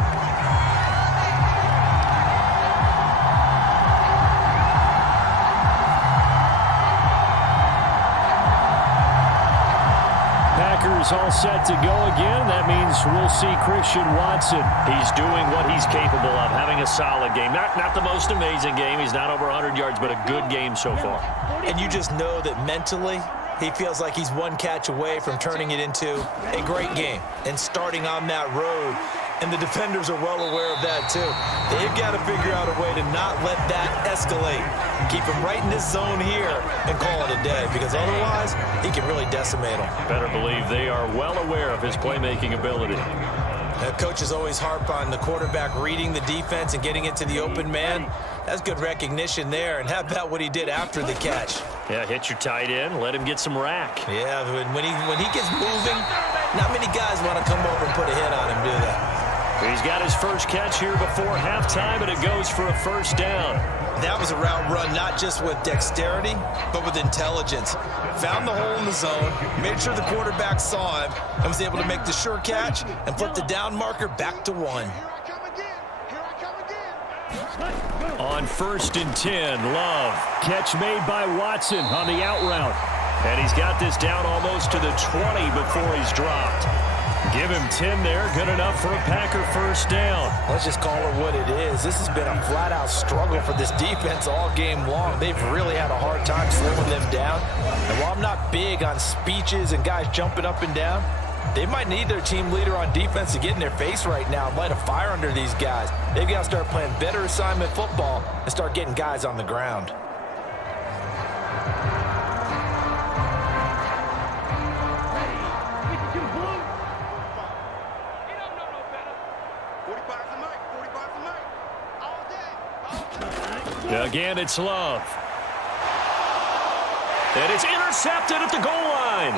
Packers all set to go again. That means we'll see Christian Watson. He's doing what he's capable of, having a solid game. Not the most amazing game. He's not over 100 yards, but a good game so far. And you just know that mentally he feels like he's one catch away from turning it into a great game and starting on that road. And the defenders are well aware of that, too. They've got to figure out a way to not let that escalate. Keep him right in this zone here and call it a day, because otherwise he can really decimate them. Better believe they are well aware of his playmaking ability. Coaches always harp on the quarterback reading the defense and getting into the open man. That's good recognition there. And how about what he did after the catch? Yeah, hit your tight end, let him get some rack. Yeah, when he gets moving, not many guys want to come over and put a hit on him, do they? He's got his first catch here before halftime, and it goes for a first down. That was a route run not just with dexterity, but with intelligence. Found the hole in the zone, made sure the quarterback saw him, and was able to make the sure catch and flip the down marker back to 1. On 1st and 10, Love. Catch made by Watson on the out route. And he's got this down almost to the 20 before he's dropped. Give him 10 there. Good enough for a Packer first down. Let's just call it what it is. This has been a flat-out struggle for this defense all game long. They've really had a hard time slowing them down. And while I'm not big on speeches and guys jumping up and down, they might need their team leader on defense to get in their face right now and light a fire under these guys. They've got to start playing better assignment football and start getting guys on the ground. Again, it's Love. And it's intercepted at the goal line.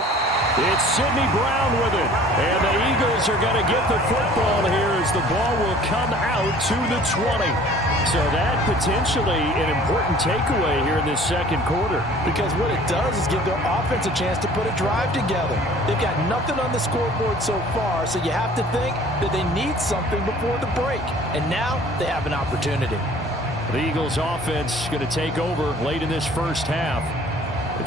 It's Sidney Brown with it. And the Eagles are going to get the football here as the ball will come out to the 20. So that potentially an important takeaway here in this second quarter. Because what it does is give their offense a chance to put a drive together. They've got nothing on the scoreboard so far, so you have to think that they need something before the break. And now they have an opportunity. The Eagles offense going to take over late in this first half.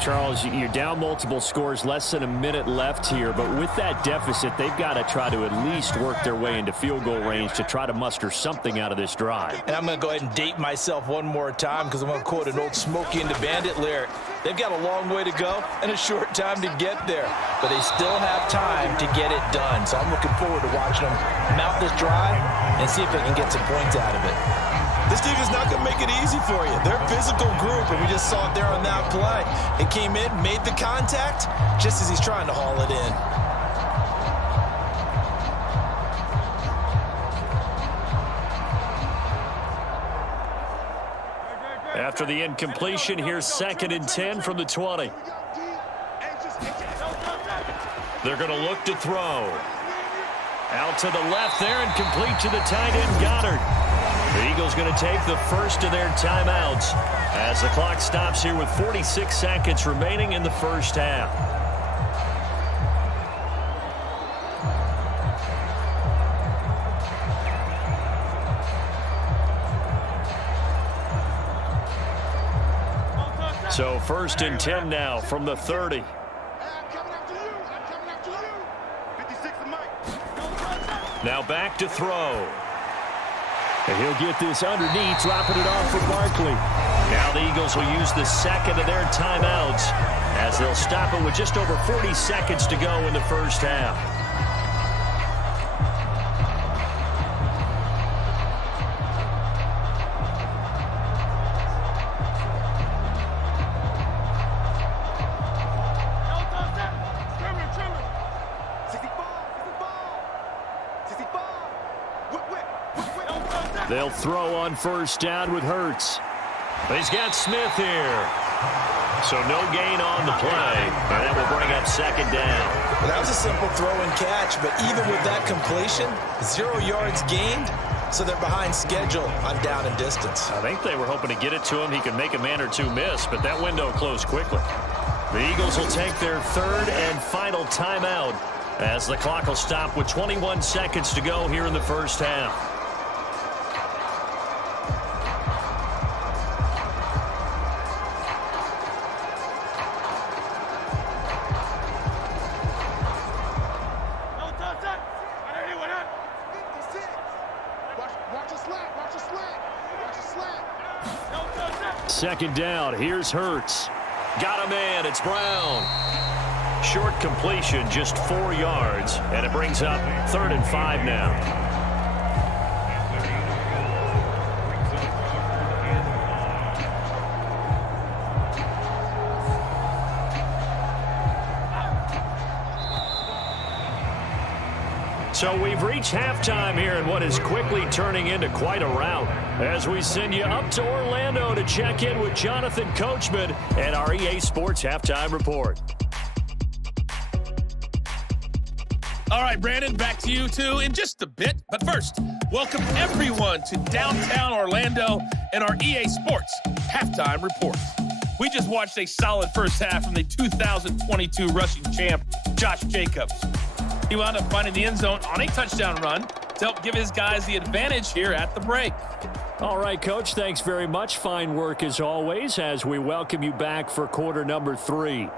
Charles, you're down multiple scores, less than a minute left here, but with that deficit, they've got to try to at least work their way into field goal range to try to muster something out of this drive. And I'm going to go ahead and date myself one more time because I'm going to quote an old Smokey and the Bandit lyric. They've got a long way to go and a short time to get there, but they still have time to get it done. So I'm looking forward to watching them mount this drive and see if they can get some points out of it. This team is not going to make it easy for you. They're a physical group, and we just saw it there on that play. It came in, made the contact, just as he's trying to haul it in. After the incompletion, here's 2nd and 10 from the 20. They're going to look to throw. Out to the left there and complete to the tight end, Goddard. The Eagles going to take the first of their timeouts as the clock stops here with 46 seconds remaining in the first half. So 1st and 10 now from the 30. Now back to throw. And he'll get this underneath, dropping it off for Barkley. Now the Eagles will use the second of their timeouts as they'll stop it with just over 40 seconds to go in the first half. They'll throw on first down with Hurts. He's got Smith here. So no gain on the play, and that will bring up 2nd down. Well, that was a simple throw and catch, but even with that completion, 0 yards gained, so they're behind schedule on down and distance. I think they were hoping to get it to him. He could make a man or two miss, but that window closed quickly. The Eagles will take their 3rd and final timeout as the clock will stop with 21 seconds to go here in the first half. Second down, here's Hurts. Got a man, it's Brown. Short completion, just 4 yards, and it brings up 3rd and 5 now. So we've reached halftime here in what is quickly turning into quite a rout as we send you up to Orlando to check in with Jonathan Coachman and our EA Sports Halftime Report. All right, Brandon, back to you two in just a bit. But first, welcome everyone to downtown Orlando and our EA Sports Halftime Report. We just watched a solid first half from the 2022 rushing champ, Josh Jacobs. He wound up finding the end zone on a touchdown run to help give his guys the advantage here at the break. All right, Coach, thanks very much. Fine work as always as we welcome you back for quarter number 3.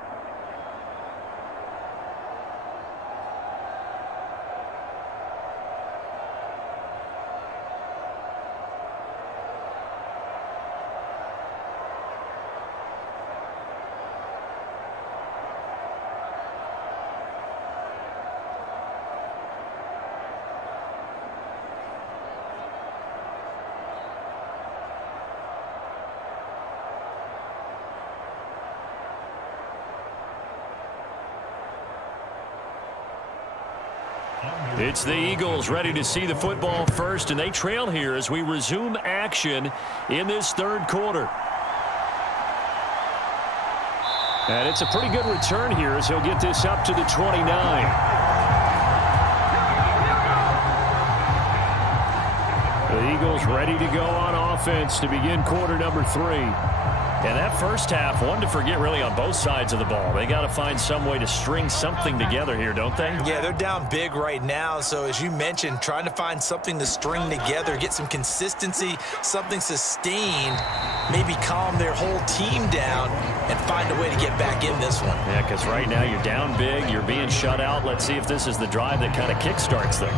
It's the Eagles ready to see the football first, and they trail here as we resume action in this third quarter. And it's a pretty good return here as he'll get this up to the 29. The Eagles ready to go on offense to begin quarter number 3. And that first half, one to forget really on both sides of the ball. They got to find some way to string something together here, don't they? Yeah, they're down big right now. So as you mentioned, trying to find something to string together, get some consistency, something sustained, maybe calm their whole team down and find a way to get back in this one. Yeah, because right now you're down big, you're being shut out. Let's see if this is the drive that kind of kickstarts them.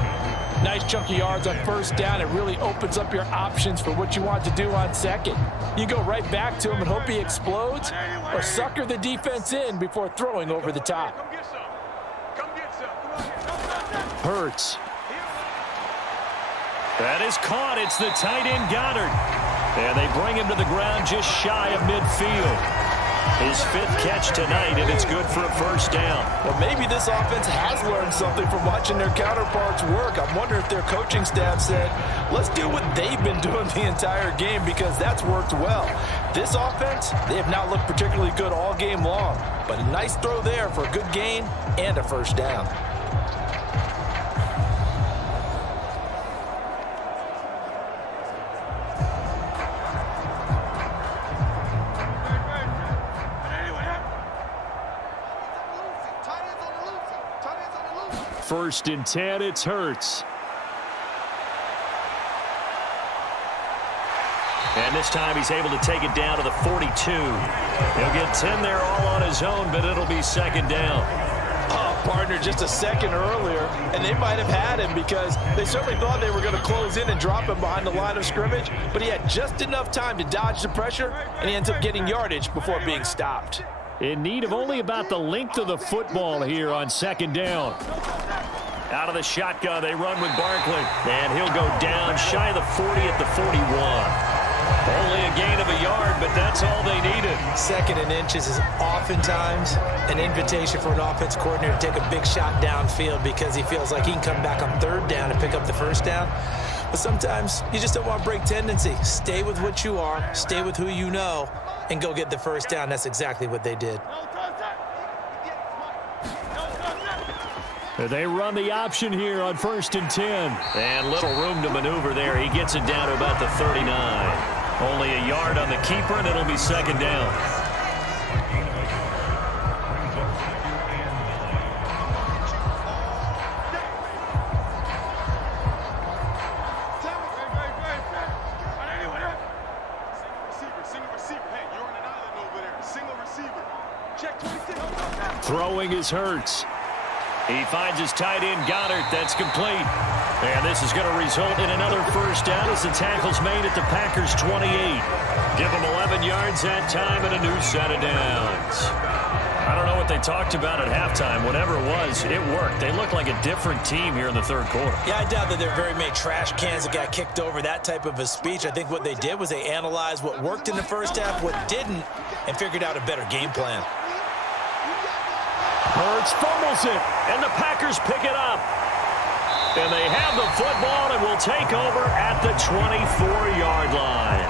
Nice chunky yards on first down. It really opens up your options for what you want to do on second. You go right back to him and hope he explodes or sucker the defense in before throwing over the top. Hurts. That is caught. It's the tight end Goddard. And they bring him to the ground just shy of midfield. His 5th catch tonight, and it's good for a first down. Well, maybe this offense has learned something from watching their counterparts work. I'm wondering if their coaching staff said, let's do what they've been doing the entire game because that's worked well. This offense, they have not looked particularly good all game long, but a nice throw there for a good gain and a first down. First and 10, it's Hurts. And this time he's able to take it down to the 42. He'll get 10 there all on his own, but it'll be second down. Oh, partner, just a second earlier, and they might have had him because they certainly thought they were going to close in and drop him behind the line of scrimmage, but he had just enough time to dodge the pressure, and he ends up getting yardage before being stopped. In need of only about the length of the football here on second down. Out of the shotgun, they run with Barkley. And he'll go down shy of the 40 at the 41. Only a gain of a yard, but that's all they needed. Second and inches is oftentimes an invitation for an offense coordinator to take a big shot downfield because he feels like he can come back on third down and pick up the first down. But sometimes you just don't want to break tendency. Stay with what you are, stay with who you know, and go get the first down. That's exactly what they did. They run the option here on first and 10. And little room to maneuver there. He gets it down to about the 39. Only a yard on the keeper, and it'll be second down. Throwing is Hurts. He finds his tight end, Goddard. That's complete. And this is going to result in another first down as the tackle's made at the Packers' 28. Give them 11 yards that time and a new set of downs. I don't know what they talked about at halftime. Whatever it was, it worked. They look like a different team here in the third quarter. Yeah, I doubt that there are very many trash cans that got kicked over, that type of a speech. I think what they did was they analyzed what worked in the first half, what didn't, and figured out a better game plan. Hurts fumbles it, and the Packers pick it up. And they have the football and will take over at the 24-yard line.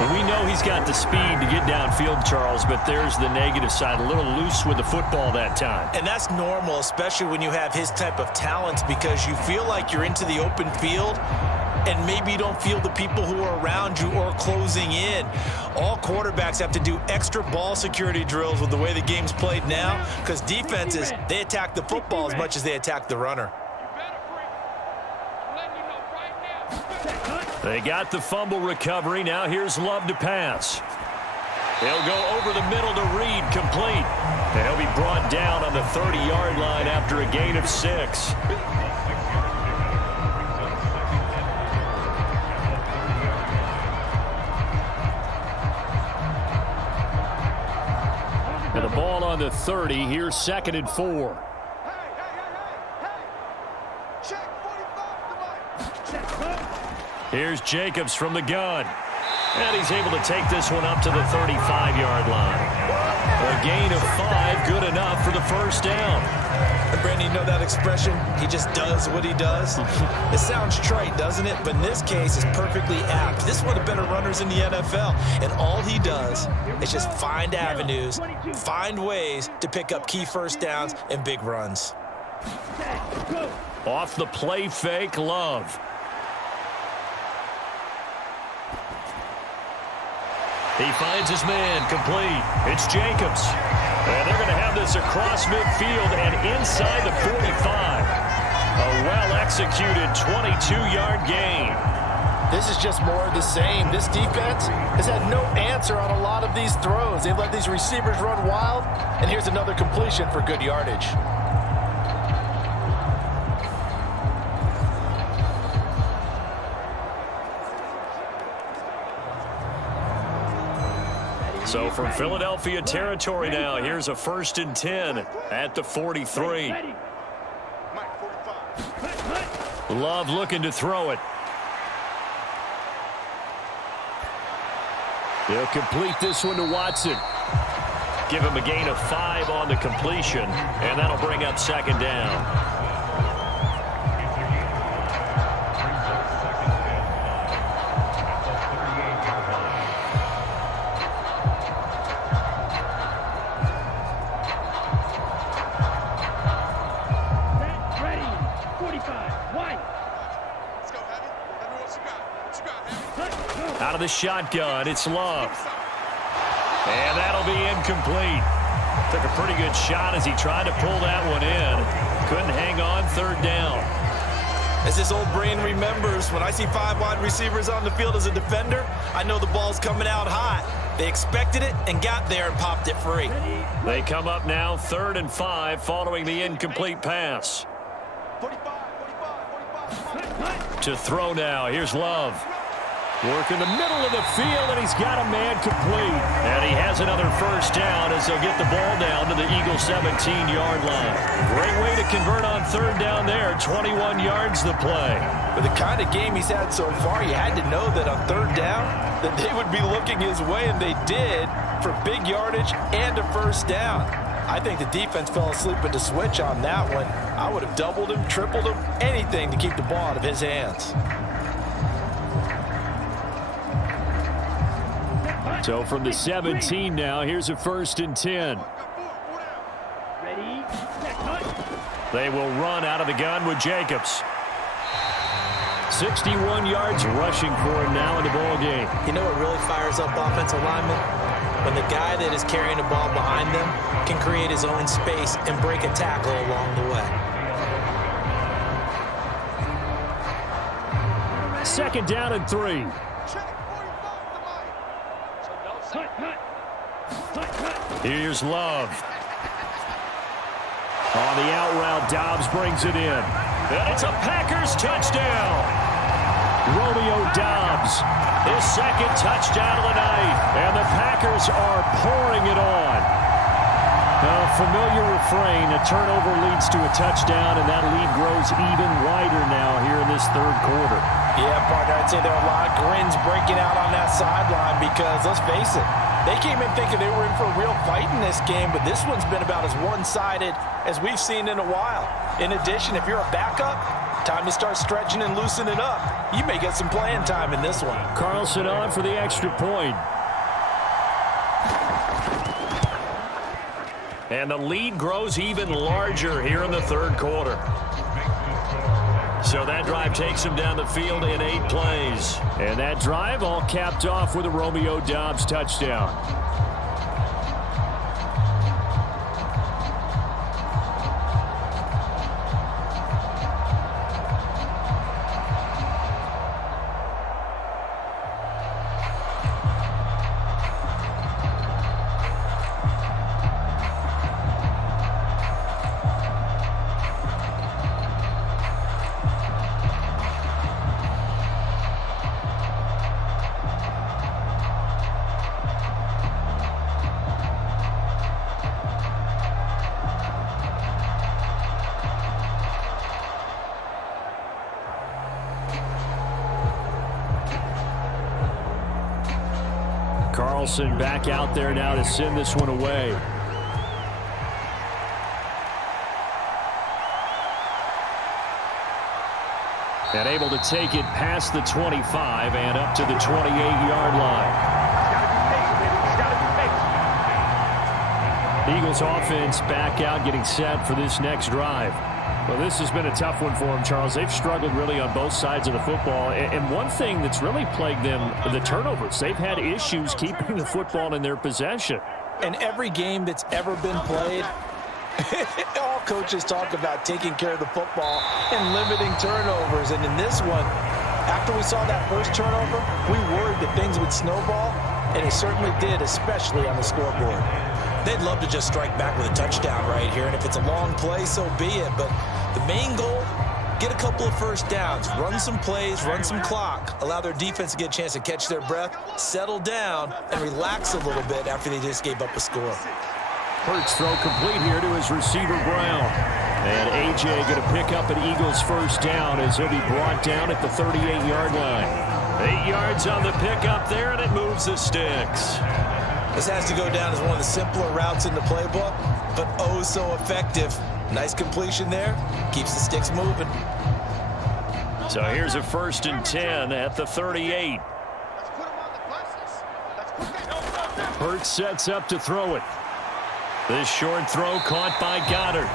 We know he's got the speed to get downfield, Charles, but there's the negative side. A little loose with the football that time. And that's normal, especially when you have his type of talents, because you feel like you're into the open field and maybe you don't feel the people who are around you or closing in. All quarterbacks have to do extra ball security drills with the way the game's played now, because defenses, they attack the football as much as they attack the runner. They got the fumble recovery. Now here's Love to pass. He'll go over the middle to Reed, complete. And he'll be brought down on the 30-yard line after a gain of 6. And the ball on the 30. Here's 2nd and 4. Here's Jacobs from the gun. And he's able to take this one up to the 35-yard line. A gain of 5, good enough for the first down. And Brandon, you know that expression? He just does what he does. It sounds trite, doesn't it? But in this case, it's perfectly apt. This is one of the better runners in the NFL. And all he does is just find avenues, find ways to pick up key first downs and big runs. Off the play fake, Love. He finds his man, complete. It's Jacobs. And they're going to have this across midfield and inside the 45. A well-executed 22-yard gain. This is just more of the same. This defense has had no answer on a lot of these throws. They've let these receivers run wild, and here's another completion for good yardage. So from Philadelphia territory now, here's a 1st and 10 at the 43. Love looking to throw it. He'll complete this one to Watson. Give him a gain of 5 on the completion, and that'll bring up 2nd down. Out of the shotgun, it's Love. And that'll be incomplete. Took a pretty good shot as he tried to pull that one in. Couldn't hang on, 3rd down. As this old brain remembers, when I see 5 wide receivers on the field as a defender, I know the ball's coming out hot. They expected it and got there and popped it free. They come up now 3rd and 5 following the incomplete pass. To throw now, here's Love. Work in the middle of the field, and he's got a man complete. And he has another 1st down as they'll get the ball down to the Eagles' 17-yard line. Great way to convert on 3rd down there. 21 yards the play. With the kind of game he's had so far, you had to know that on 3rd down that they would be looking his way, and they did, for big yardage and a 1st down. I think the defense fell asleep at the switch on that one. I would have doubled him, tripled him, anything to keep the ball out of his hands. So from the 17 now, here's a 1st and 10. They will run out of the gun with Jacobs. 61 yards rushing for him now in the ball game. You know what really fires up offensive linemen? When the guy that is carrying the ball behind them can create his own space and break a tackle along the way. 2nd down and 3. Here's Love. On the out route, Dobbs brings it in. And it's a Packers touchdown. Romeo Dobbs, his 2nd touchdown of the night. And the Packers are pouring it on. A familiar refrain, a turnover leads to a touchdown, and that lead grows even wider now here in this 3rd quarter. Yeah, partner, I'd say there are a lot of grins breaking out on that sideline because, let's face it, they came in thinking they were in for a real fight in this game, but this one's been about as one-sided as we've seen in a while. In addition, if you're a backup, time to start stretching and loosening up. You may get some playing time in this one. Carlson on for the extra point. And the lead grows even larger here in the third quarter. So that drive takes him down the field in 8 plays. And that drive all capped off with a Romeo Doubs touchdown. Carlson back out there now to send this one away. And able to take it past the 25 and up to the 28-yard line. Eagles offense back out, getting set for this next drive. Well, this has been a tough one for them, Charles. They've struggled really on both sides of the football. And one thing that's really plagued them, the turnovers. They've had issues keeping the football in their possession. In every game that's ever been played, all coaches talk about taking care of the football and limiting turnovers. And in this one, after we saw that first turnover, we worried that things would snowball, and it certainly did, especially on the scoreboard. They'd love to just strike back with a touchdown right here, and if it's a long play, so be it. But the main goal, get a couple of first downs, run some plays, run some clock, allow their defense to get a chance to catch their breath, settle down, and relax a little bit after they just gave up a score. Hurts throw complete here to his receiver, Brown. And A.J. going to pick up an Eagles first down as he'll be brought down at the 38-yard line. 8 yards on the pickup there, and it moves the sticks. This has to go down as one of the simpler routes in the playbook, but oh so effective. Nice completion there. Keeps the sticks moving. So here's a 1st and 10 at the 38. Hurts sets up to throw it. This short throw caught by Goddard.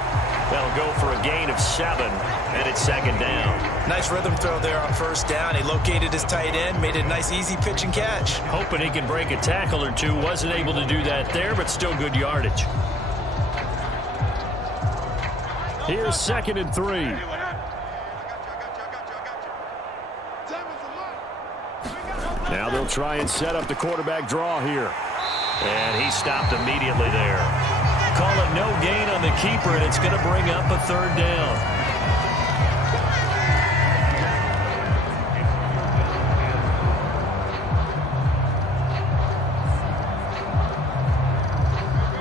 That'll go for a gain of 7, and it's 2nd down. Nice rhythm throw there on 1st down. He located his tight end, made it a nice easy pitch and catch. Hoping he can break a tackle or two. Wasn't able to do that there, but still good yardage. Here's 2nd and 3. Now they'll try and set up the quarterback draw here. And he stopped immediately there. Call it no gain on the keeper, and it's going to bring up a 3rd down.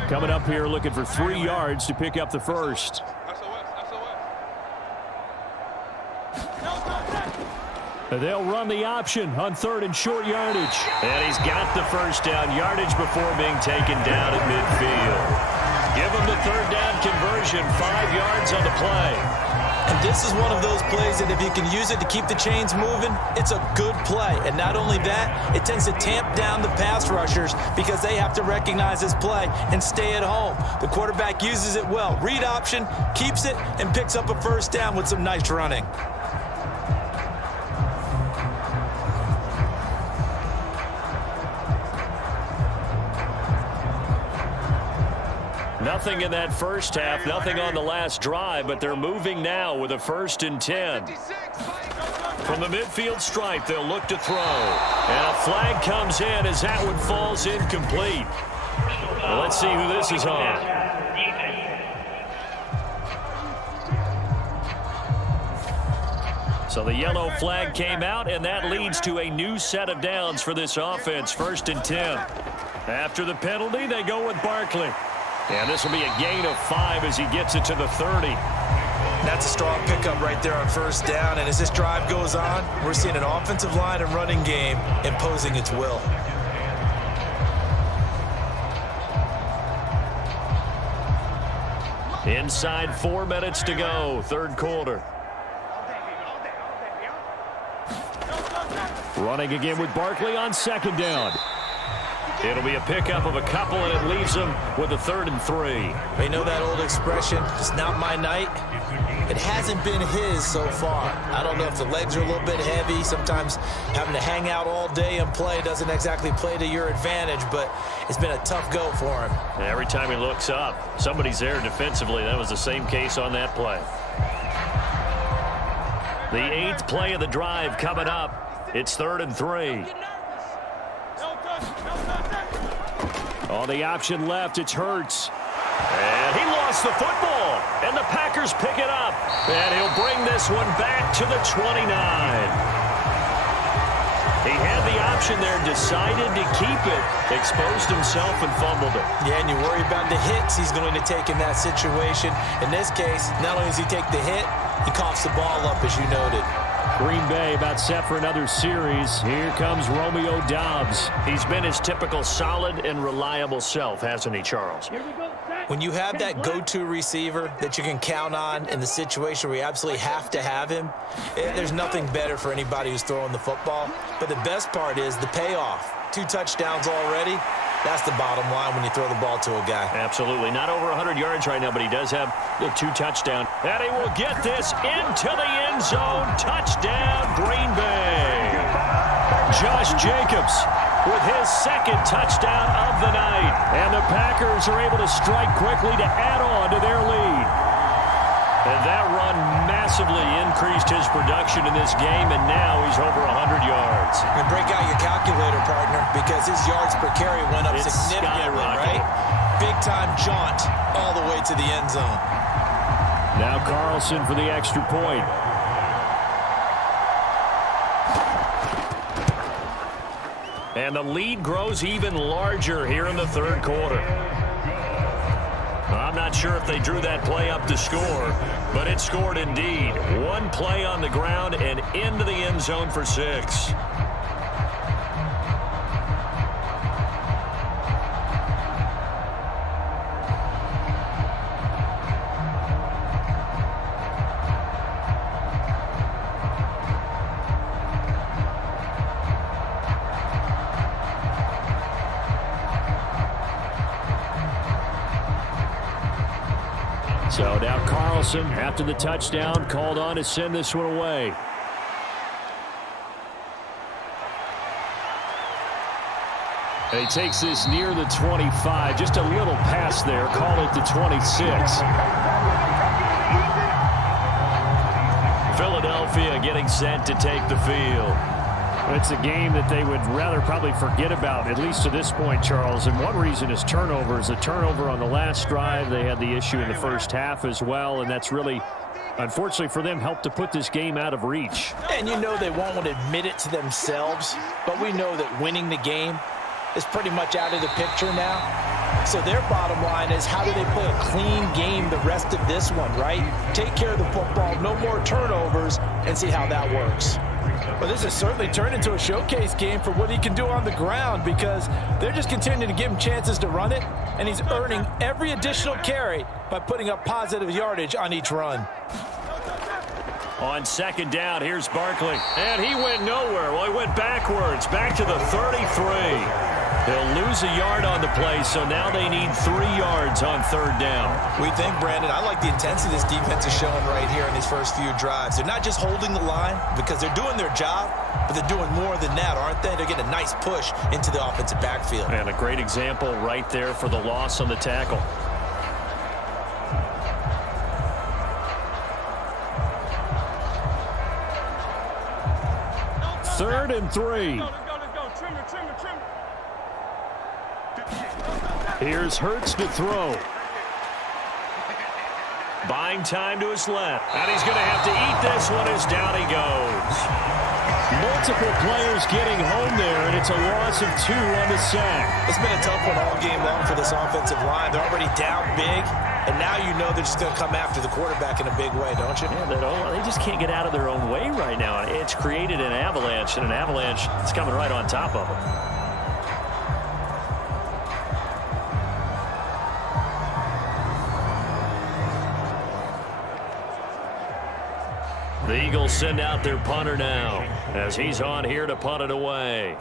Coming up here looking for 3 yards to pick up the first. They'll run the option on 3rd and short yardage. And he's got the first down yardage before being taken down at midfield. Give him the 3rd down conversion, 5 yards on the play. And this is one of those plays that if you can use it to keep the chains moving, it's a good play. And not only that, it tends to tamp down the pass rushers because they have to recognize this play and stay at home. The quarterback uses it well. Read option, keeps it, and picks up a 1st down with some nice running. Nothing in that first half, nothing on the last drive, but they're moving now with a 1st and 10. From the midfield stripe, they'll look to throw. And a flag comes in as that one falls incomplete. Well, let's see who this is on. So the yellow flag came out, and that leads to a new set of downs for this offense, 1st and 10. After the penalty, they go with Barkley. And this will be a gain of 5 as he gets it to the 30. That's a strong pickup right there on 1st down. And as this drive goes on, we're seeing an offensive line and running game imposing its will. Inside 4 minutes to go, third quarter. Running again with Barkley on second down. It'll be a pickup of a couple, and it leaves them with a 3rd and 3. They know that old expression, it's not my night. It hasn't been his so far. I don't know if the legs are a little bit heavy. Sometimes having to hang out all day and play doesn't exactly play to your advantage, but it's been a tough go for him. And every time he looks up, somebody's there defensively. That was the same case on that play. The 8th play of the drive coming up. It's 3rd and 3. On the option left, it's Hurts. And he lost the football. And the Packers pick it up. And he'll bring this one back to the 29. He had the option there, decided to keep it, exposed himself and fumbled it. Yeah, and you worry about the hits he's going to take in that situation. In this case, not only does he take the hit, he coughs the ball up, as you noted. Green Bay about set for another series. Here comes Romeo Doubs. He's been his typical solid and reliable self, hasn't he, Charles? When you have that go-to receiver that you can count on in the situation where you absolutely have to have him, there's nothing better for anybody who's throwing the football. But the best part is the payoff. 2 touchdowns already. That's the bottom line when you throw the ball to a guy. Absolutely. Not over 100 yards right now, but he does have the 2 touchdowns. And he will get this into the end zone. Touchdown, Green Bay. Josh Jacobs with his 2nd touchdown of the night. And the Packers are able to strike quickly to add on to their lead. And that run massively increased his production in this game, and now he's over 100 yards. And break out your calculator, partner, because his yards per carry went up significantly, right? Big-time jaunt all the way to the end zone. Now Carlson for the extra point. And the lead grows even larger here in the 3rd quarter. I'm not sure if they drew that play up to score, but it scored indeed. 1 play on the ground and into the end zone for 6. So now Carlson, after the touchdown, called on to send this one away. And he takes this near the 25. Just a little pass there. Call it the 26. Philadelphia getting set to take the field. It's a game that they would rather probably forget about, at least to this point, Charles. And one reason is turnovers. A turnover on the last drive. They had the issue in the first half as well, and that's really, unfortunately for them, helped to put this game out of reach. And you know they won't want to admit it to themselves, but we know that winning the game is pretty much out of the picture now. So their bottom line is, how do they play a clean game the rest of this one, right? Take care of the football, no more turnovers, and see how that works. Well, this has certainly turned into a showcase game for what he can do on the ground, because they're just continuing to give him chances to run it, and he's earning every additional carry by putting up positive yardage on each run. On second down, here's Barkley. And he went nowhere. Well, he went backwards, back to the 33. He'll lose a yard on the play, so now they need 3 yards on 3rd down. We think, Brandon, I like the intensity this defense is showing right here in these first few drives. They're not just holding the line because they're doing their job, but they're doing more than that, aren't they? They're getting a nice push into the offensive backfield. And a great example right there for the loss on the tackle. Third and 3. Here's Hurts to throw. Buying time to his left. And he's going to have to eat this one as down he goes. Multiple players getting home there, and it's a loss of 2 on the sack. It's been a tough one all game long for this offensive line. They're already down big, and now you know they're just going to come after the quarterback in a big way, don't you? Yeah, they just can't get out of their own way right now. It's created an avalanche, and an avalanche is coming right on top of them. The Eagles send out their punter now as he's on here to punt it away.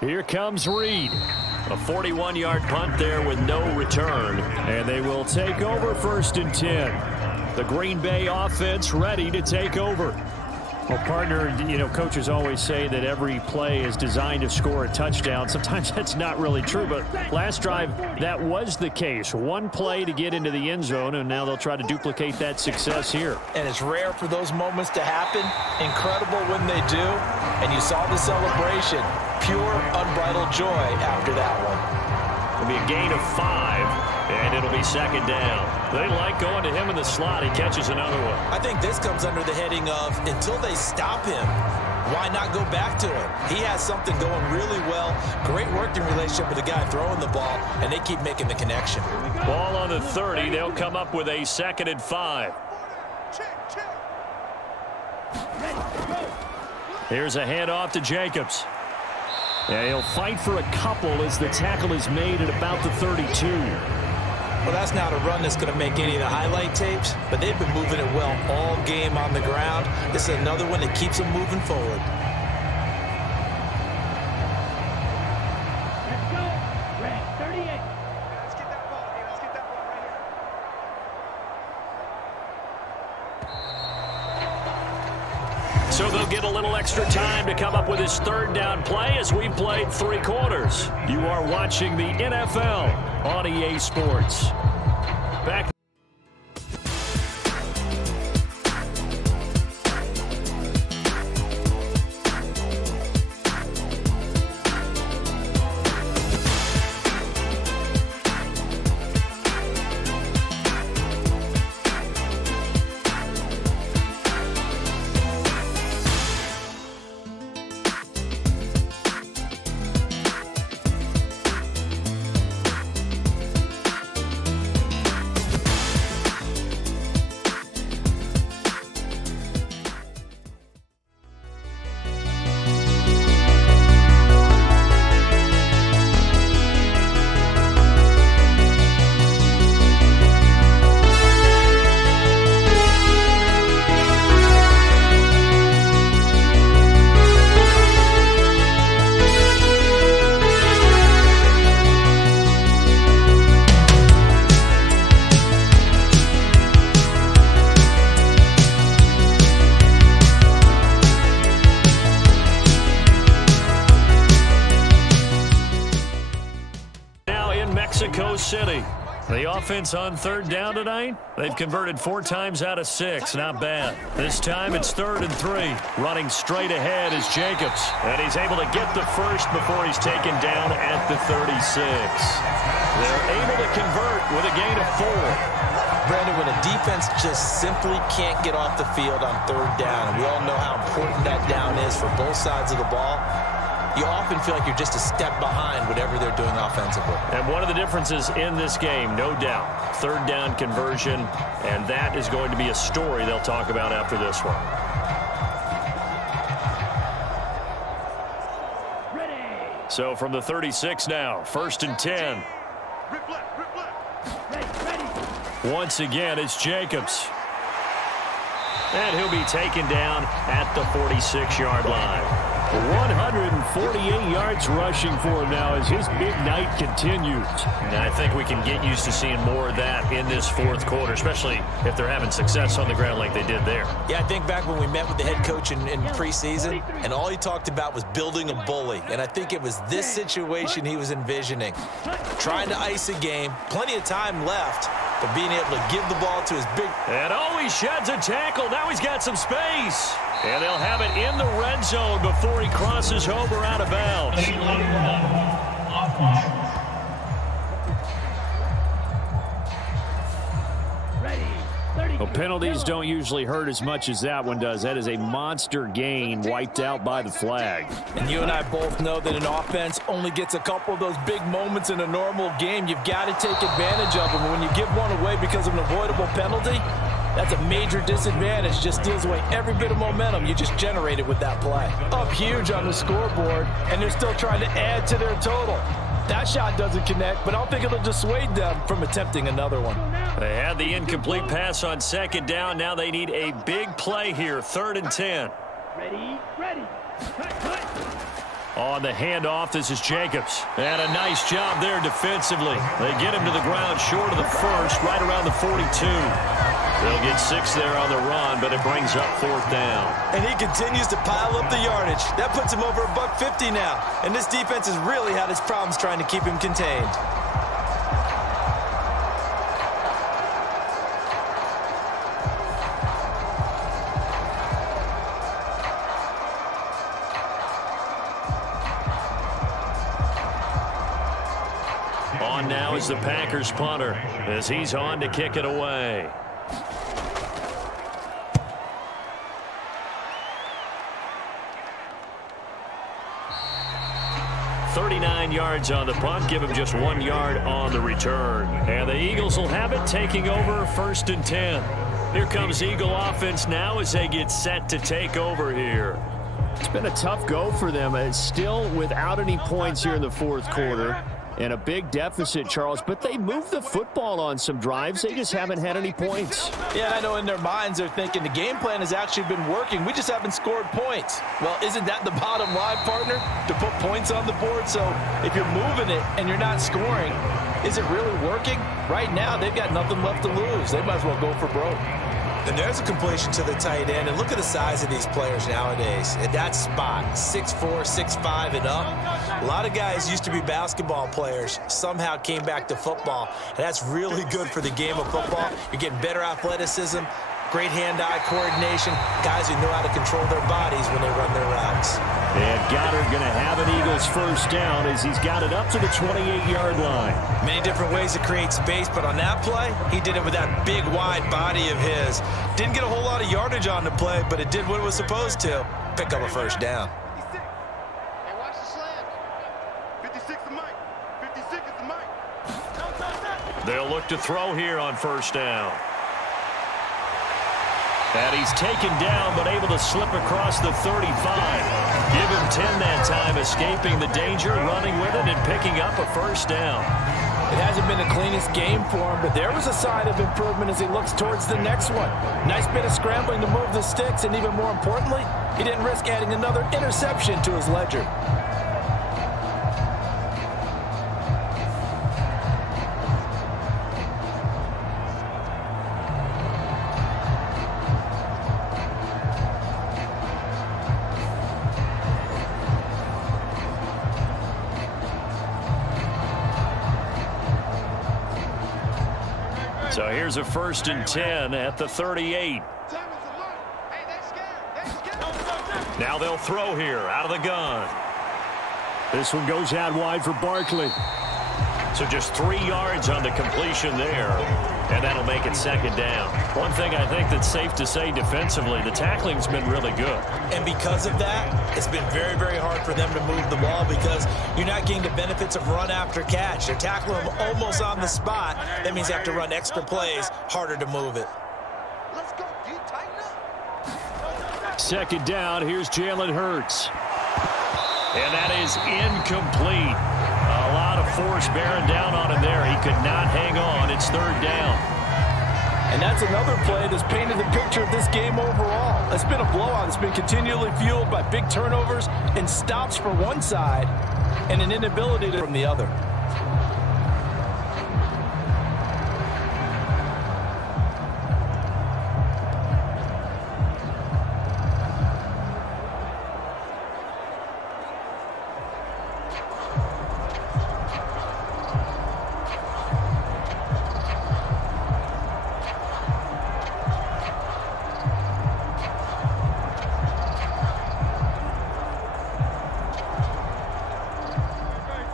Here comes Reed. A 41-yard punt there with no return. And they will take over 1st and 10. The Green Bay offense ready to take over. Well, partner, coaches always say that every play is designed to score a touchdown. Sometimes that's not really true, but last drive, that was the case. One play to get into the end zone, and now they'll try to duplicate that success here. And it's rare for those moments to happen. Incredible when they do. And you saw the celebration. Pure, unbridled joy after that one. It'll be a gain of 5, and it'll be 2nd down. They like going to him in the slot. He catches another one. I think this comes under the heading of until they stop him, why not go back to him? He has something going really well. Great working relationship with the guy throwing the ball, and they keep making the connection. Ball on the 30. They'll come up with a 2nd and 5. Here's a handoff to Jacobs. Yeah, he'll fight for a couple as the tackle is made at about the 32. Well, that's not a run that's going to make any of the highlight tapes, but they've been moving it well all game on the ground. This is another one that keeps them moving forward. Let's go. Red 38. Let's get that ball here. Let's get that ball right here. So they'll get a little extra time to come up with his 3rd down play as we played 3 quarters. You are watching the NFL on EA Sports. Back. City. The offense on 3rd down tonight, they've converted 4 times out of 6. Not bad. This time it's 3rd and 3. Running straight ahead is Jacobs. And he's able to get the first before he's taken down at the 36. They're able to convert with a gain of 4. Brandon, when a defense just simply can't get off the field on 3rd down, and we all know how important that down is for both sides of the ball, you often feel like you're just a step behind whatever they're doing offensively. And one of the differences in this game, no doubt, 3rd down conversion, and that is going to be a story they'll talk about after this one. Ready. So from the 36 now, 1st and 10. Rip left. Ready. Once again, it's Jacobs. And he'll be taken down at the 46-yard line. 148 yards rushing for him now as his big night continues. And I think we can get used to seeing more of that in this 4th quarter, especially if they're having success on the ground like they did there. Yeah, I think back when we met with the head coach in preseason, and all he talked about was building a bully. And I think it was this situation he was envisioning. Trying to ice a game, plenty of time left, but being able to give the ball to his big... And he sheds a tackle. Now he's got some space. And they'll have it in the red zone before he crosses over out of bounds. Well, penalties don't usually hurt as much as that one does. That is a monster gain wiped out by the flag. And you and I both know that an offense only gets a couple of those big moments in a normal game. You've got to take advantage of them. And when you give one away because of an avoidable penalty, that's a major disadvantage. Just steals away every bit of momentum you just generated with that play. Up huge on the scoreboard, and they're still trying to add to their total. That shot doesn't connect, but I don't think it'll dissuade them from attempting another one. They had the incomplete pass on second down. Now they need a big play here, 3rd and 10. Ready. On the handoff, this is Jacobs. And a nice job there defensively. They get him to the ground short of the first, right around the 42. They'll get 6 there on the run, but it brings up 4th down. And he continues to pile up the yardage. That puts him over $150 now. And this defense has really had its problems trying to keep him contained. On now is the Packers punter as he's on to kick it away. $39 yards on the punt, give him just 1 yard on the return. And the Eagles will have it, taking over 1st and 10. Here comes Eagle offense now as they get set to take over here. It's been a tough go for them. It's still without any points here in the 4th quarter. And a big deficit, Charles, but they moved the football on some drives. They just haven't had any points. Yeah, I know in their minds they're thinking the game plan has actually been working. We just haven't scored points. Well, isn't that the bottom line, partner? To put points on the board? So if you're moving it and you're not scoring, is it really working? Right now, they've got nothing left to lose. They might as well go for broke. And there's a completion to the tight end. And look at the size of these players nowadays. At that spot, 6'4", 6'5", and up. A lot of guys used to be basketball players, somehow came back to football. And that's really good for the game of football. You're getting better athleticism, great hand-eye coordination, guys who know how to control their bodies when they run their routes. And Goddard going to have an Eagles 1st down as he's got it up to the 28-yard line. Many different ways to create space, but on that play, he did it with that big, wide body of his. Didn't get a whole lot of yardage on the play, but it did what it was supposed to. Pick up a 1st down. Hey, watch the slant. 56 the mic. 56 is the mic. They'll look to throw here on 1st down. And he's taken down, but able to slip across the 35. Give him 10 that time, escaping the danger, running with it, and picking up a 1st down. It hasn't been the cleanest game for him, but there was a sign of improvement as he looks towards the next one. Nice bit of scrambling to move the sticks, and even more importantly, he didn't risk adding another interception to his ledger. So here's a 1st and 10 at the 38. Now they'll throw here out of the gun. This one goes out wide for Barkley. So just 3 yards on the completion there, and that'll make it 2nd down. One thing I think that's safe to say defensively, the tackling's been really good. And because of that, it's been very, very hard for them to move the ball because you're not getting the benefits of run after catch. They're tackling them almost on the spot. That means they have to run extra plays, harder to move it. Let's go, D. Tighten up. 2nd down, here's Jalen Hurts. And that is incomplete. A lot of force bearing down on him there. He could not hang on. It's 3rd down. And that's another play that's painted the picture of this game overall. It's been a blowout. It's been continually fueled by big turnovers and stops for one side and an inability from the other.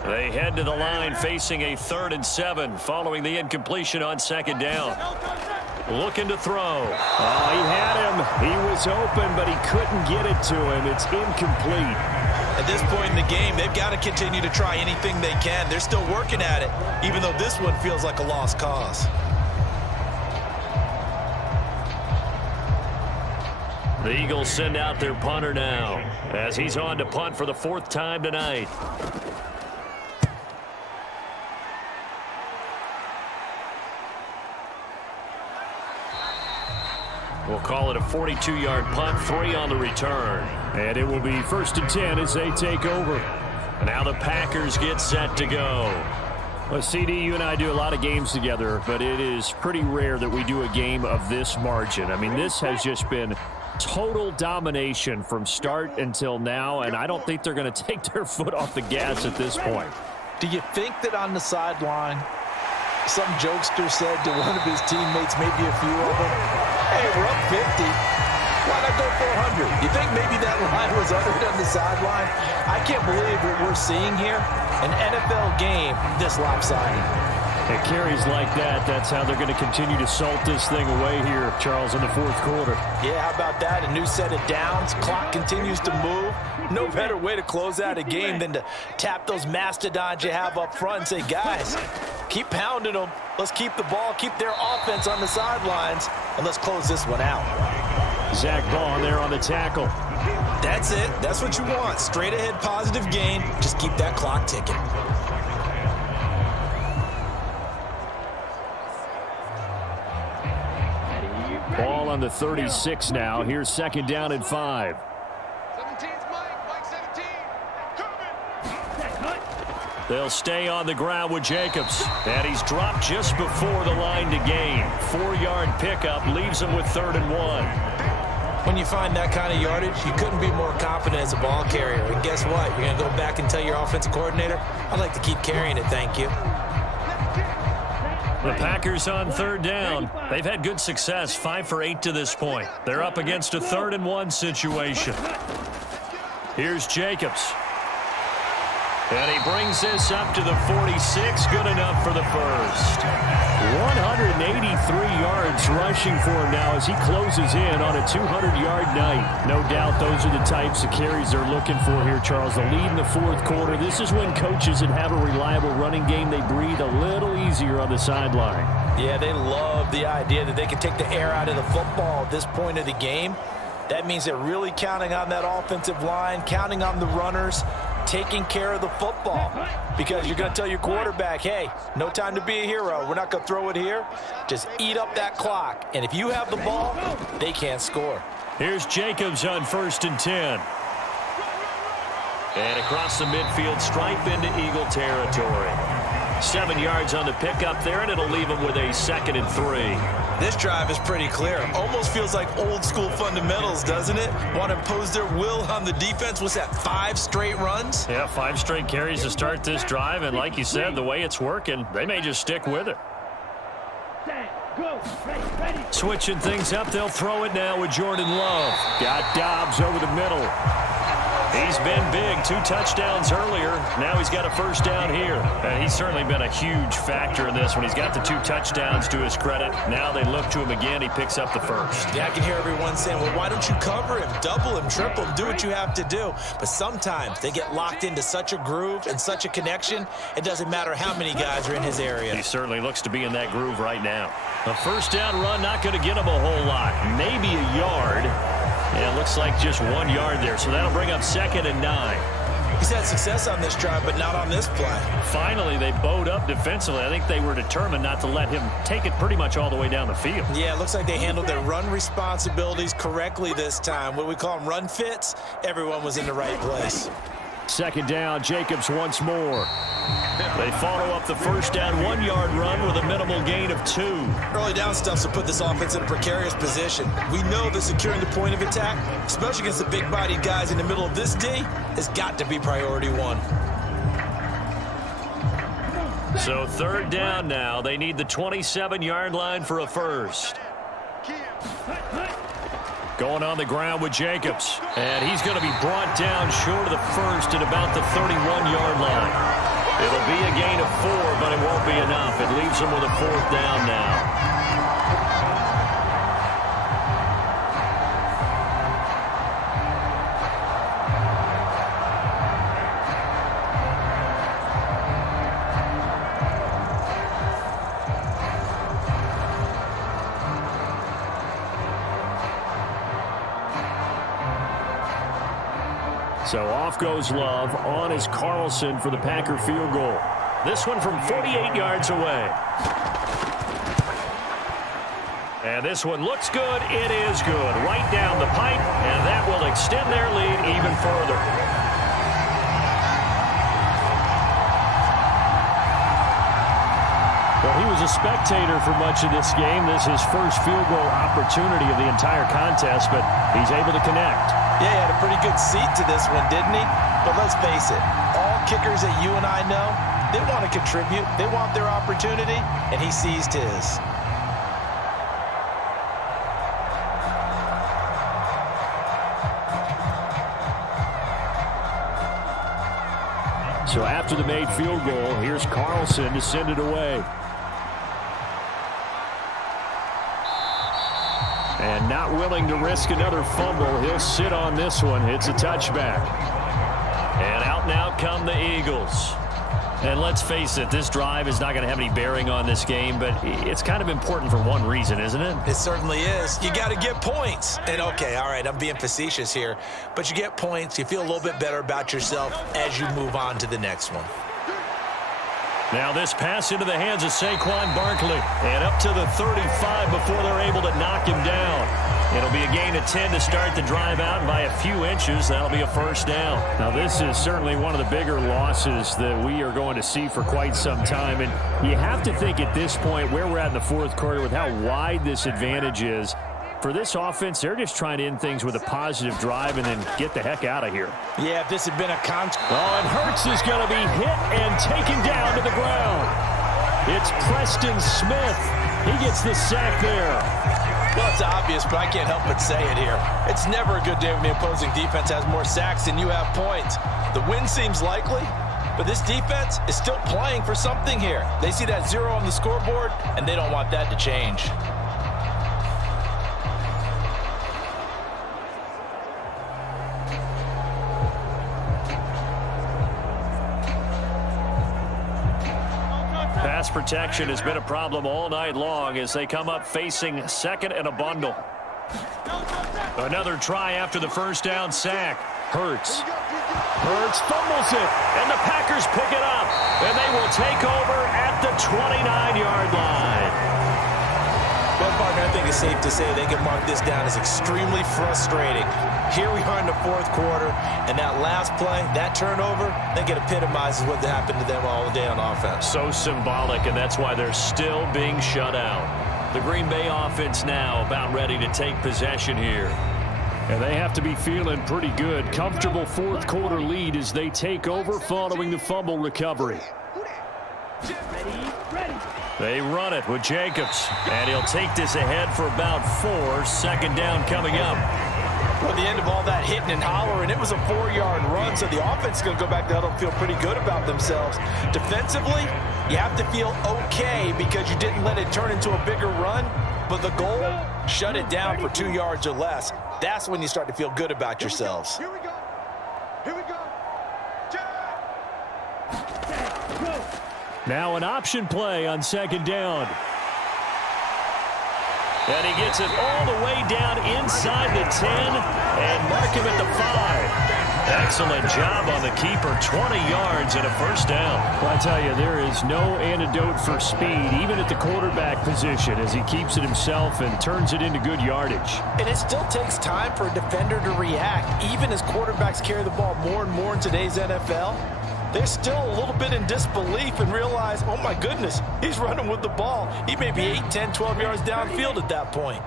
They head to the line facing a 3rd and 7 following the incompletion on 2nd down. Looking to throw. Oh, he had him. He was open, but he couldn't get it to him. It's incomplete. At this point in the game, they've got to continue to try anything they can. They're still working at it, even though this one feels like a lost cause. The Eagles send out their punter now as he's on to punt for the 4th time tonight. We'll call it a 42-yard punt, 3 on the return. And it will be 1st and 10 as they take over. Now the Packers get set to go. Well, CD, you and I do a lot of games together, but it is pretty rare that we do a game of this margin. I mean, this has just been total domination from start until now, and I don't think they're going to take their foot off the gas at this point. Do you think that on the sideline, some jokester said to one of his teammates, maybe a few of them, hey, we're up 50. Why not go 400? You think maybe that line was uttered on the sideline? I can't believe what we're seeing here. An NFL game this lopsided. It carries like that. That's how they're going to continue to salt this thing away here, Charles, in the 4th quarter. Yeah, how about that? A new set of downs. Clock continues to move. No better way to close out a game than to tap those mastodons you have up front and say, guys, keep pounding them. Let's keep the ball, keep their offense on the sidelines, and let's close this one out. Zach Bond there on the tackle. That's it. That's what you want. Straight ahead positive gain. Just keep that clock ticking. Ball on the 36 now. Here's 2nd down and 5. 17's Mike 17. Coming. They'll stay on the ground with Jacobs. And he's dropped just before the line to gain. 4-yard pickup leaves him with 3rd and 1. When you find that kind of yardage, you couldn't be more confident as a ball carrier. And guess what? You're going to go back and tell your offensive coordinator, I'd like to keep carrying it, thank you. The Packers on 3rd down. They've had good success, 5 for 8 to this point. They're up against a 3rd and 1 situation. Here's Jacobs. And he brings this up to the 46. Good enough for the first. 183 yards rushing for him now as he closes in on a 200-yard night. No doubt those are the types of carries they're looking for here, Charles. The lead in the 4th quarter. This is when coaches that have a reliable running game, they breathe a little easier on the sideline. Yeah, they love the idea that they can take the air out of the football at this point of the game. That means they're really counting on that offensive line, counting on the runners, taking care of the football, because you're going to tell your quarterback, hey, no time to be a hero. We're not going to throw it here. Just eat up that clock. And if you have the ball, they can't score. Here's Jacobs on 1st and 10. And across the midfield stripe into Eagle territory. 7 yards on the pickup there, and it'll leave him with a 2nd and 3. This drive is pretty clear. Almost feels like old school fundamentals, doesn't it? Want to impose their will on the defense. What's that, 5 straight runs? Yeah, 5 straight carries to start this drive, and like you said, the way it's working, they may just stick with it. Switching things up, they'll throw it now with Jordan Love. Got Dobbs over the middle. He's been big, 2 touchdowns earlier. Now he's got a 1st down here. And he's certainly been a huge factor in this one. He's got the 2 touchdowns to his credit. Now they look to him again. He picks up the 1st. Yeah, I can hear everyone saying, well, why don't you cover him, double him, triple him, do what you have to do. But sometimes they get locked into such a groove and such a connection, it doesn't matter how many guys are in his area. He certainly looks to be in that groove right now. A 1st down run, not going to get him a whole lot. Maybe a yard. Yeah, it looks like just 1 yard there, so that'll bring up 2nd and 9. He's had success on this drive, but not on this play. Finally, they bowed up defensively. I think they were determined not to let him take it pretty much all the way down the field. Yeah, it looks like they handled their run responsibilities correctly this time. What we call them run fits, everyone was in the right place. 2nd down, Jacobs once more. They follow up the 1st down 1-yard run with a minimal gain of 2. Early down stuff will put this offense in a precarious position. We know that securing the point of attack, especially against the big-bodied guys in the middle of this D, has got to be priority 1. So 3rd down now. They need the 27-yard line for a 1st. Going on the ground with Jacobs. And he's going to be brought down short of the 1st at about the 31-yard line. It'll be a gain of 4, but it won't be enough. It leaves him with a 4th down now. So off goes Love. On is Carlson for the Packer field goal. This one from 48 yards away. And this one looks good. It is good. Right down the pipe, and that will extend their lead even further. Well, he was a spectator for much of this game. This is his first field goal opportunity of the entire contest, but he's able to connect. Yeah, he had a pretty good seat to this one, didn't he? But let's face it, all kickers that you and I know, they want to contribute. They want their opportunity, and he seized his. So after the made field goal, here's Carlson to send it away. And not willing to risk another fumble, he'll sit on this one. It's a touchback. And out now come the Eagles. And let's face it, this drive is not going to have any bearing on this game, but it's kind of important for one reason, isn't it? It certainly is. You got to get points. And, okay, all right, I'm being facetious here, but you get points, you feel a little bit better about yourself as you move on to the next one. Now this pass into the hands of Saquon Barkley. And up to the 35 before they're able to knock him down. It'll be a gain of 10 to start the drive out. By a few inches, that'll be a first down. Now this is certainly one of the bigger losses that we are going to see for quite some time. And you have to think at this point where we're at in the fourth quarter with how wide this advantage is. For this offense, they're just trying to end things with a positive drive and then get the heck out of here. Yeah, if this had been a and Hurts is going to be hit and taken down to the ground. It's Preston Smith. He gets the sack there. Well, it's obvious, but I can't help but say it here. It's never a good day when the opposing defense has more sacks than you have points. The win seems likely, but this defense is still playing for something here. They see that 0 on the scoreboard, and they don't want that to change. Pass protection has been a problem all night long as they come up facing second and a bundle. Another try after the first down sack. Hurts fumbles it, and the Packers pick it up, and they will take over at the 29-yard line. Well, partner, I think it's safe to say they can mark this down as extremely frustrating. Here we are in the fourth quarter, and that last play, that turnover, I think it epitomizes what happened to them all day on offense. So symbolic, and that's why they're still being shut out. The Green Bay offense now about ready to take possession here. And they have to be feeling pretty good. Comfortable fourth quarter lead as they take over following the fumble recovery. They run it with Jacobs, and he'll take this ahead for about 4. Second down coming up. Well, the end of all that hitting and hollering, it was a 4-yard run, so the offense is going to go back there and feel pretty good about themselves. Defensively, you have to feel okay because you didn't let it turn into a bigger run, but the goal, shut it down for 2 yards or less. That's when you start to feel good about yourselves. Here we go. Here we go. Now an option play on second down. And he gets it all the way down inside the 10 and mark him at the 5. Excellent job on the keeper. 20 yards and a first down. Well, I tell you, there is no antidote for speed, even at the quarterback position, as he keeps it himself and turns it into good yardage. And it still takes time for a defender to react, even as quarterbacks carry the ball more and more in today's NFL. They're still a little bit in disbelief and realize, oh my goodness, he's running with the ball. He may be 8, 10, 12 yards downfield at that point.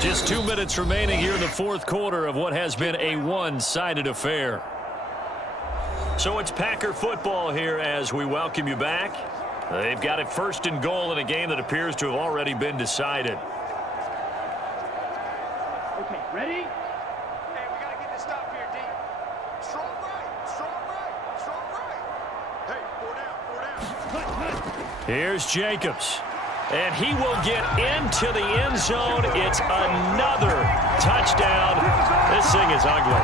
Just 2 minutes remaining here in the fourth quarter of what has been a one-sided affair. So it's Packer football here as we welcome you back. They've got it first and goal in a game that appears to have already been decided. Okay, ready? Hey, we got to get this stop here, D. Strong right. Strong right. Strong right. Hey, 4 down. Here's Jacobs. And he will get into the end zone. It's another touchdown. This thing is ugly.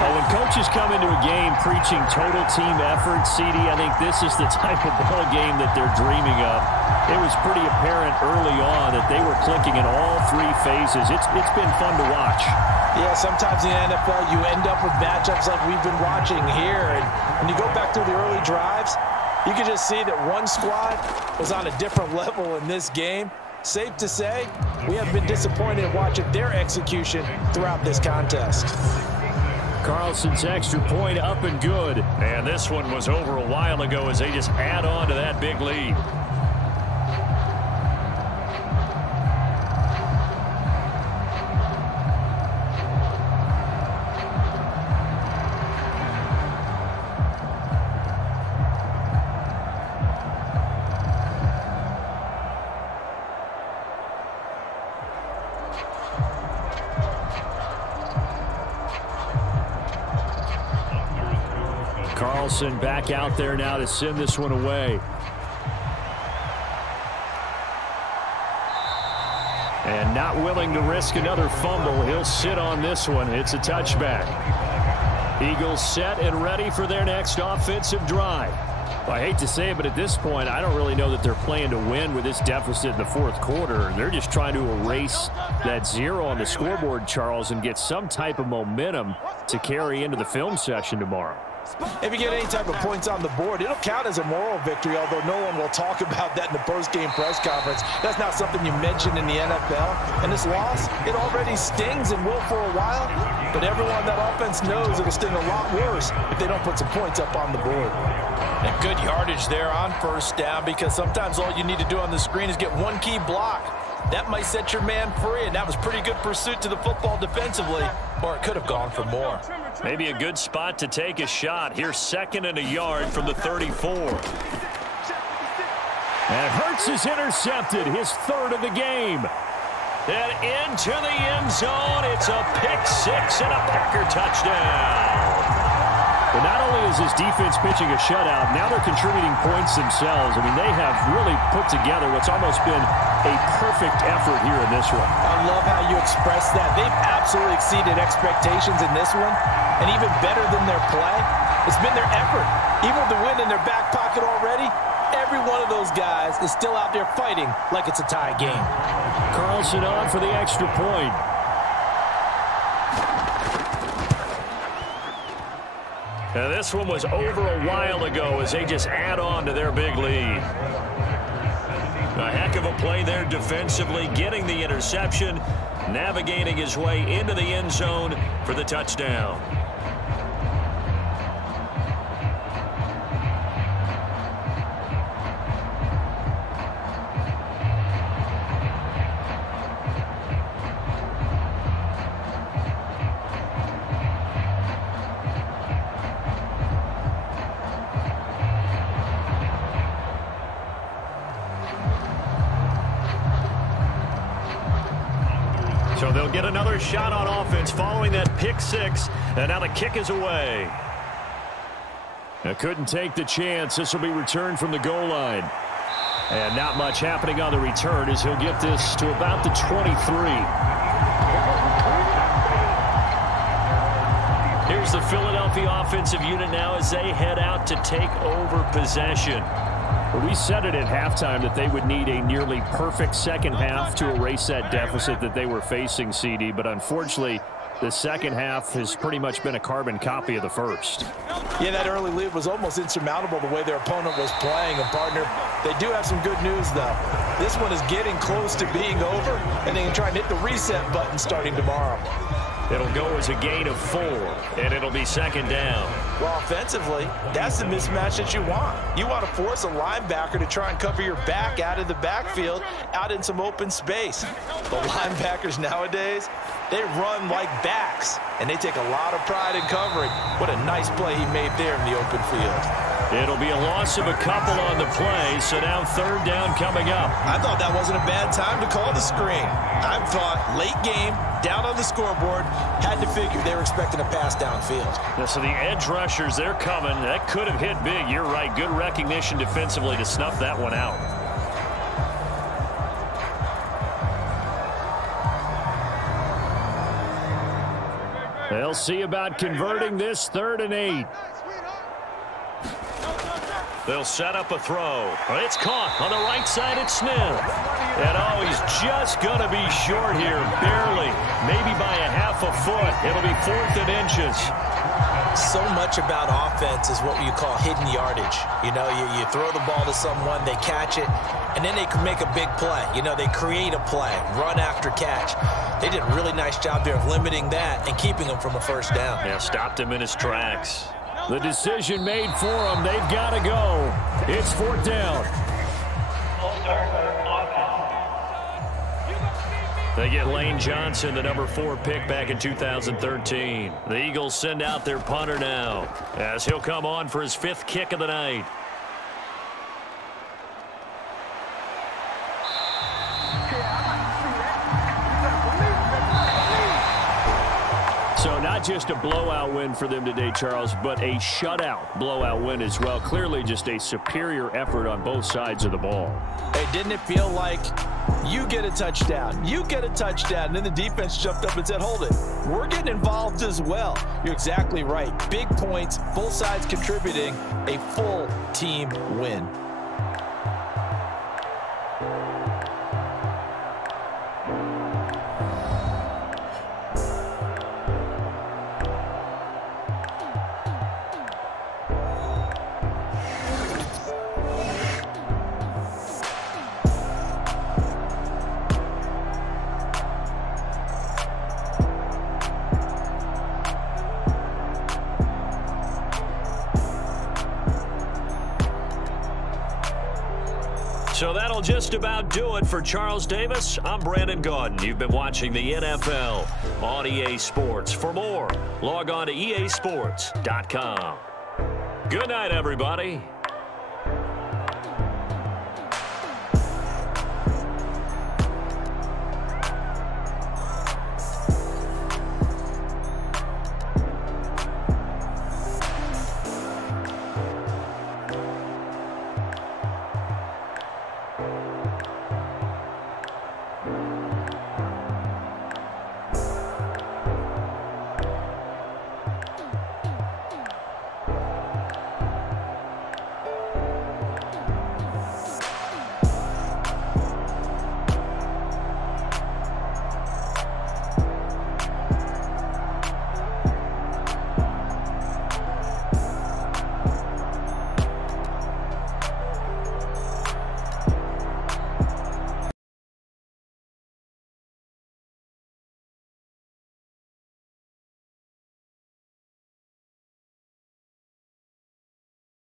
Well, when coaches come into a game preaching total team effort, CD, I think this is the type of ball game that they're dreaming of. It was pretty apparent early on that they were clicking in all 3 phases. It's been fun to watch. Yeah, sometimes in the NFL you end up with matchups like we've been watching here. And when you go back through the early drives, you can just see that one squad was on a different level in this game. Safe to say, we have been disappointed watching their execution throughout this contest. Carlson's extra point up and good. And this one was over a while ago as they just add on to that big lead. Carlson back out there now to send this one away. And not willing to risk another fumble. He'll sit on this one. It's a touchback. Eagles set and ready for their next offensive drive. Well, I hate to say it, but at this point, I don't really know that they're playing to win with this deficit in the fourth quarter. They're just trying to erase that 0 on the scoreboard, Charles, and get some type of momentum to carry into the film session tomorrow. If you get any type of points on the board, it'll count as a moral victory, although no one will talk about that in the post-game press conference. That's not something you mention in the NFL. And this loss, it already stings and will for a while, but everyone on that offense knows it'll sting a lot worse if they don't put some points up on the board. And good yardage there on first down, because sometimes all you need to do on the screen is get one key block. That might set your man free, and that was pretty good pursuit to the football defensively, or it could have gone for more. Maybe a good spot to take a shot. Here's 2nd and a yard from the 34. And Hurts is intercepted, his 3rd of the game. And into the end zone. It's a pick-6 and a Packer touchdown. But not only is this defense pitching a shutout, now they're contributing points themselves. I mean, they have really put together what's almost been a perfect effort here in this one. I love how you express that. They've absolutely exceeded expectations in this one, and even better than their play, it's been their effort. Even with the win in their back pocket already, every one of those guys is still out there fighting like it's a tie game. Carlson on for the extra point. Now this one was over a while ago as they just add on to their big lead. A heck of a play there defensively, getting the interception, navigating his way into the end zone for the touchdown. So they'll get another shot on offense following that pick-6, and now the kick is away. Couldn't take the chance. This will be returned from the goal line. And not much happening on the return as he'll get this to about the 23. Here's the Philadelphia offensive unit now as they head out to take over possession. Well, we said it at halftime that they would need a nearly perfect second half to erase that deficit that they were facing, CD. But unfortunately, the second half has pretty much been a carbon copy of the first. Yeah, that early lead was almost insurmountable the way their opponent was playing. And, partner, they do have some good news, though. This one is getting close to being over, and they can try and hit the reset button starting tomorrow. It'll go as a gain of 4, and it'll be 2nd down. Well, offensively, that's the mismatch that you want. You want to force a linebacker to try and cover your back out of the backfield, out in some open space. The linebackers nowadays, they run like backs, and they take a lot of pride in covering. What a nice play he made there in the open field. It'll be a loss of a couple on the play, so now 3rd down coming up. I thought that wasn't a bad time to call the screen. I thought late game, down on the scoreboard, had to figure they were expecting a pass downfield. Yeah, so the edge rushers, they're coming. That could have hit big. You're right. Good recognition defensively to snuff that one out. They'll see about converting this 3rd and 8. They'll set up a throw. It's caught on the right side. It's Smith. And he's just going to be short here, barely, maybe by a half a foot. It'll be 4th and inches. So much about offense is what you call hidden yardage. You know, you throw the ball to someone, they catch it, and then they can make a big play. You know, they create a play, run after catch. They did a really nice job there of limiting that and keeping him from a first down. Yeah, stopped him in his tracks. The decision made for them. They've got to go. It's 4th down. They get Lane Johnson, the number 4 pick back in 2013. The Eagles send out their punter now as he'll come on for his 5th kick of the night. So not just a blowout win for them today, Charles, but a shutout blowout win as well. Clearly just a superior effort on both sides of the ball. Hey, didn't it feel like you get a touchdown, you get a touchdown, and then the defense jumped up and said, hold it, we're getting involved as well. You're exactly right. Big points, both sides contributing, a full team win. So that'll just about do it for Charles Davis. I'm Brandon Gaudin. You've been watching the NFL on EA Sports. For more, log on to easports.com. Good night, everybody.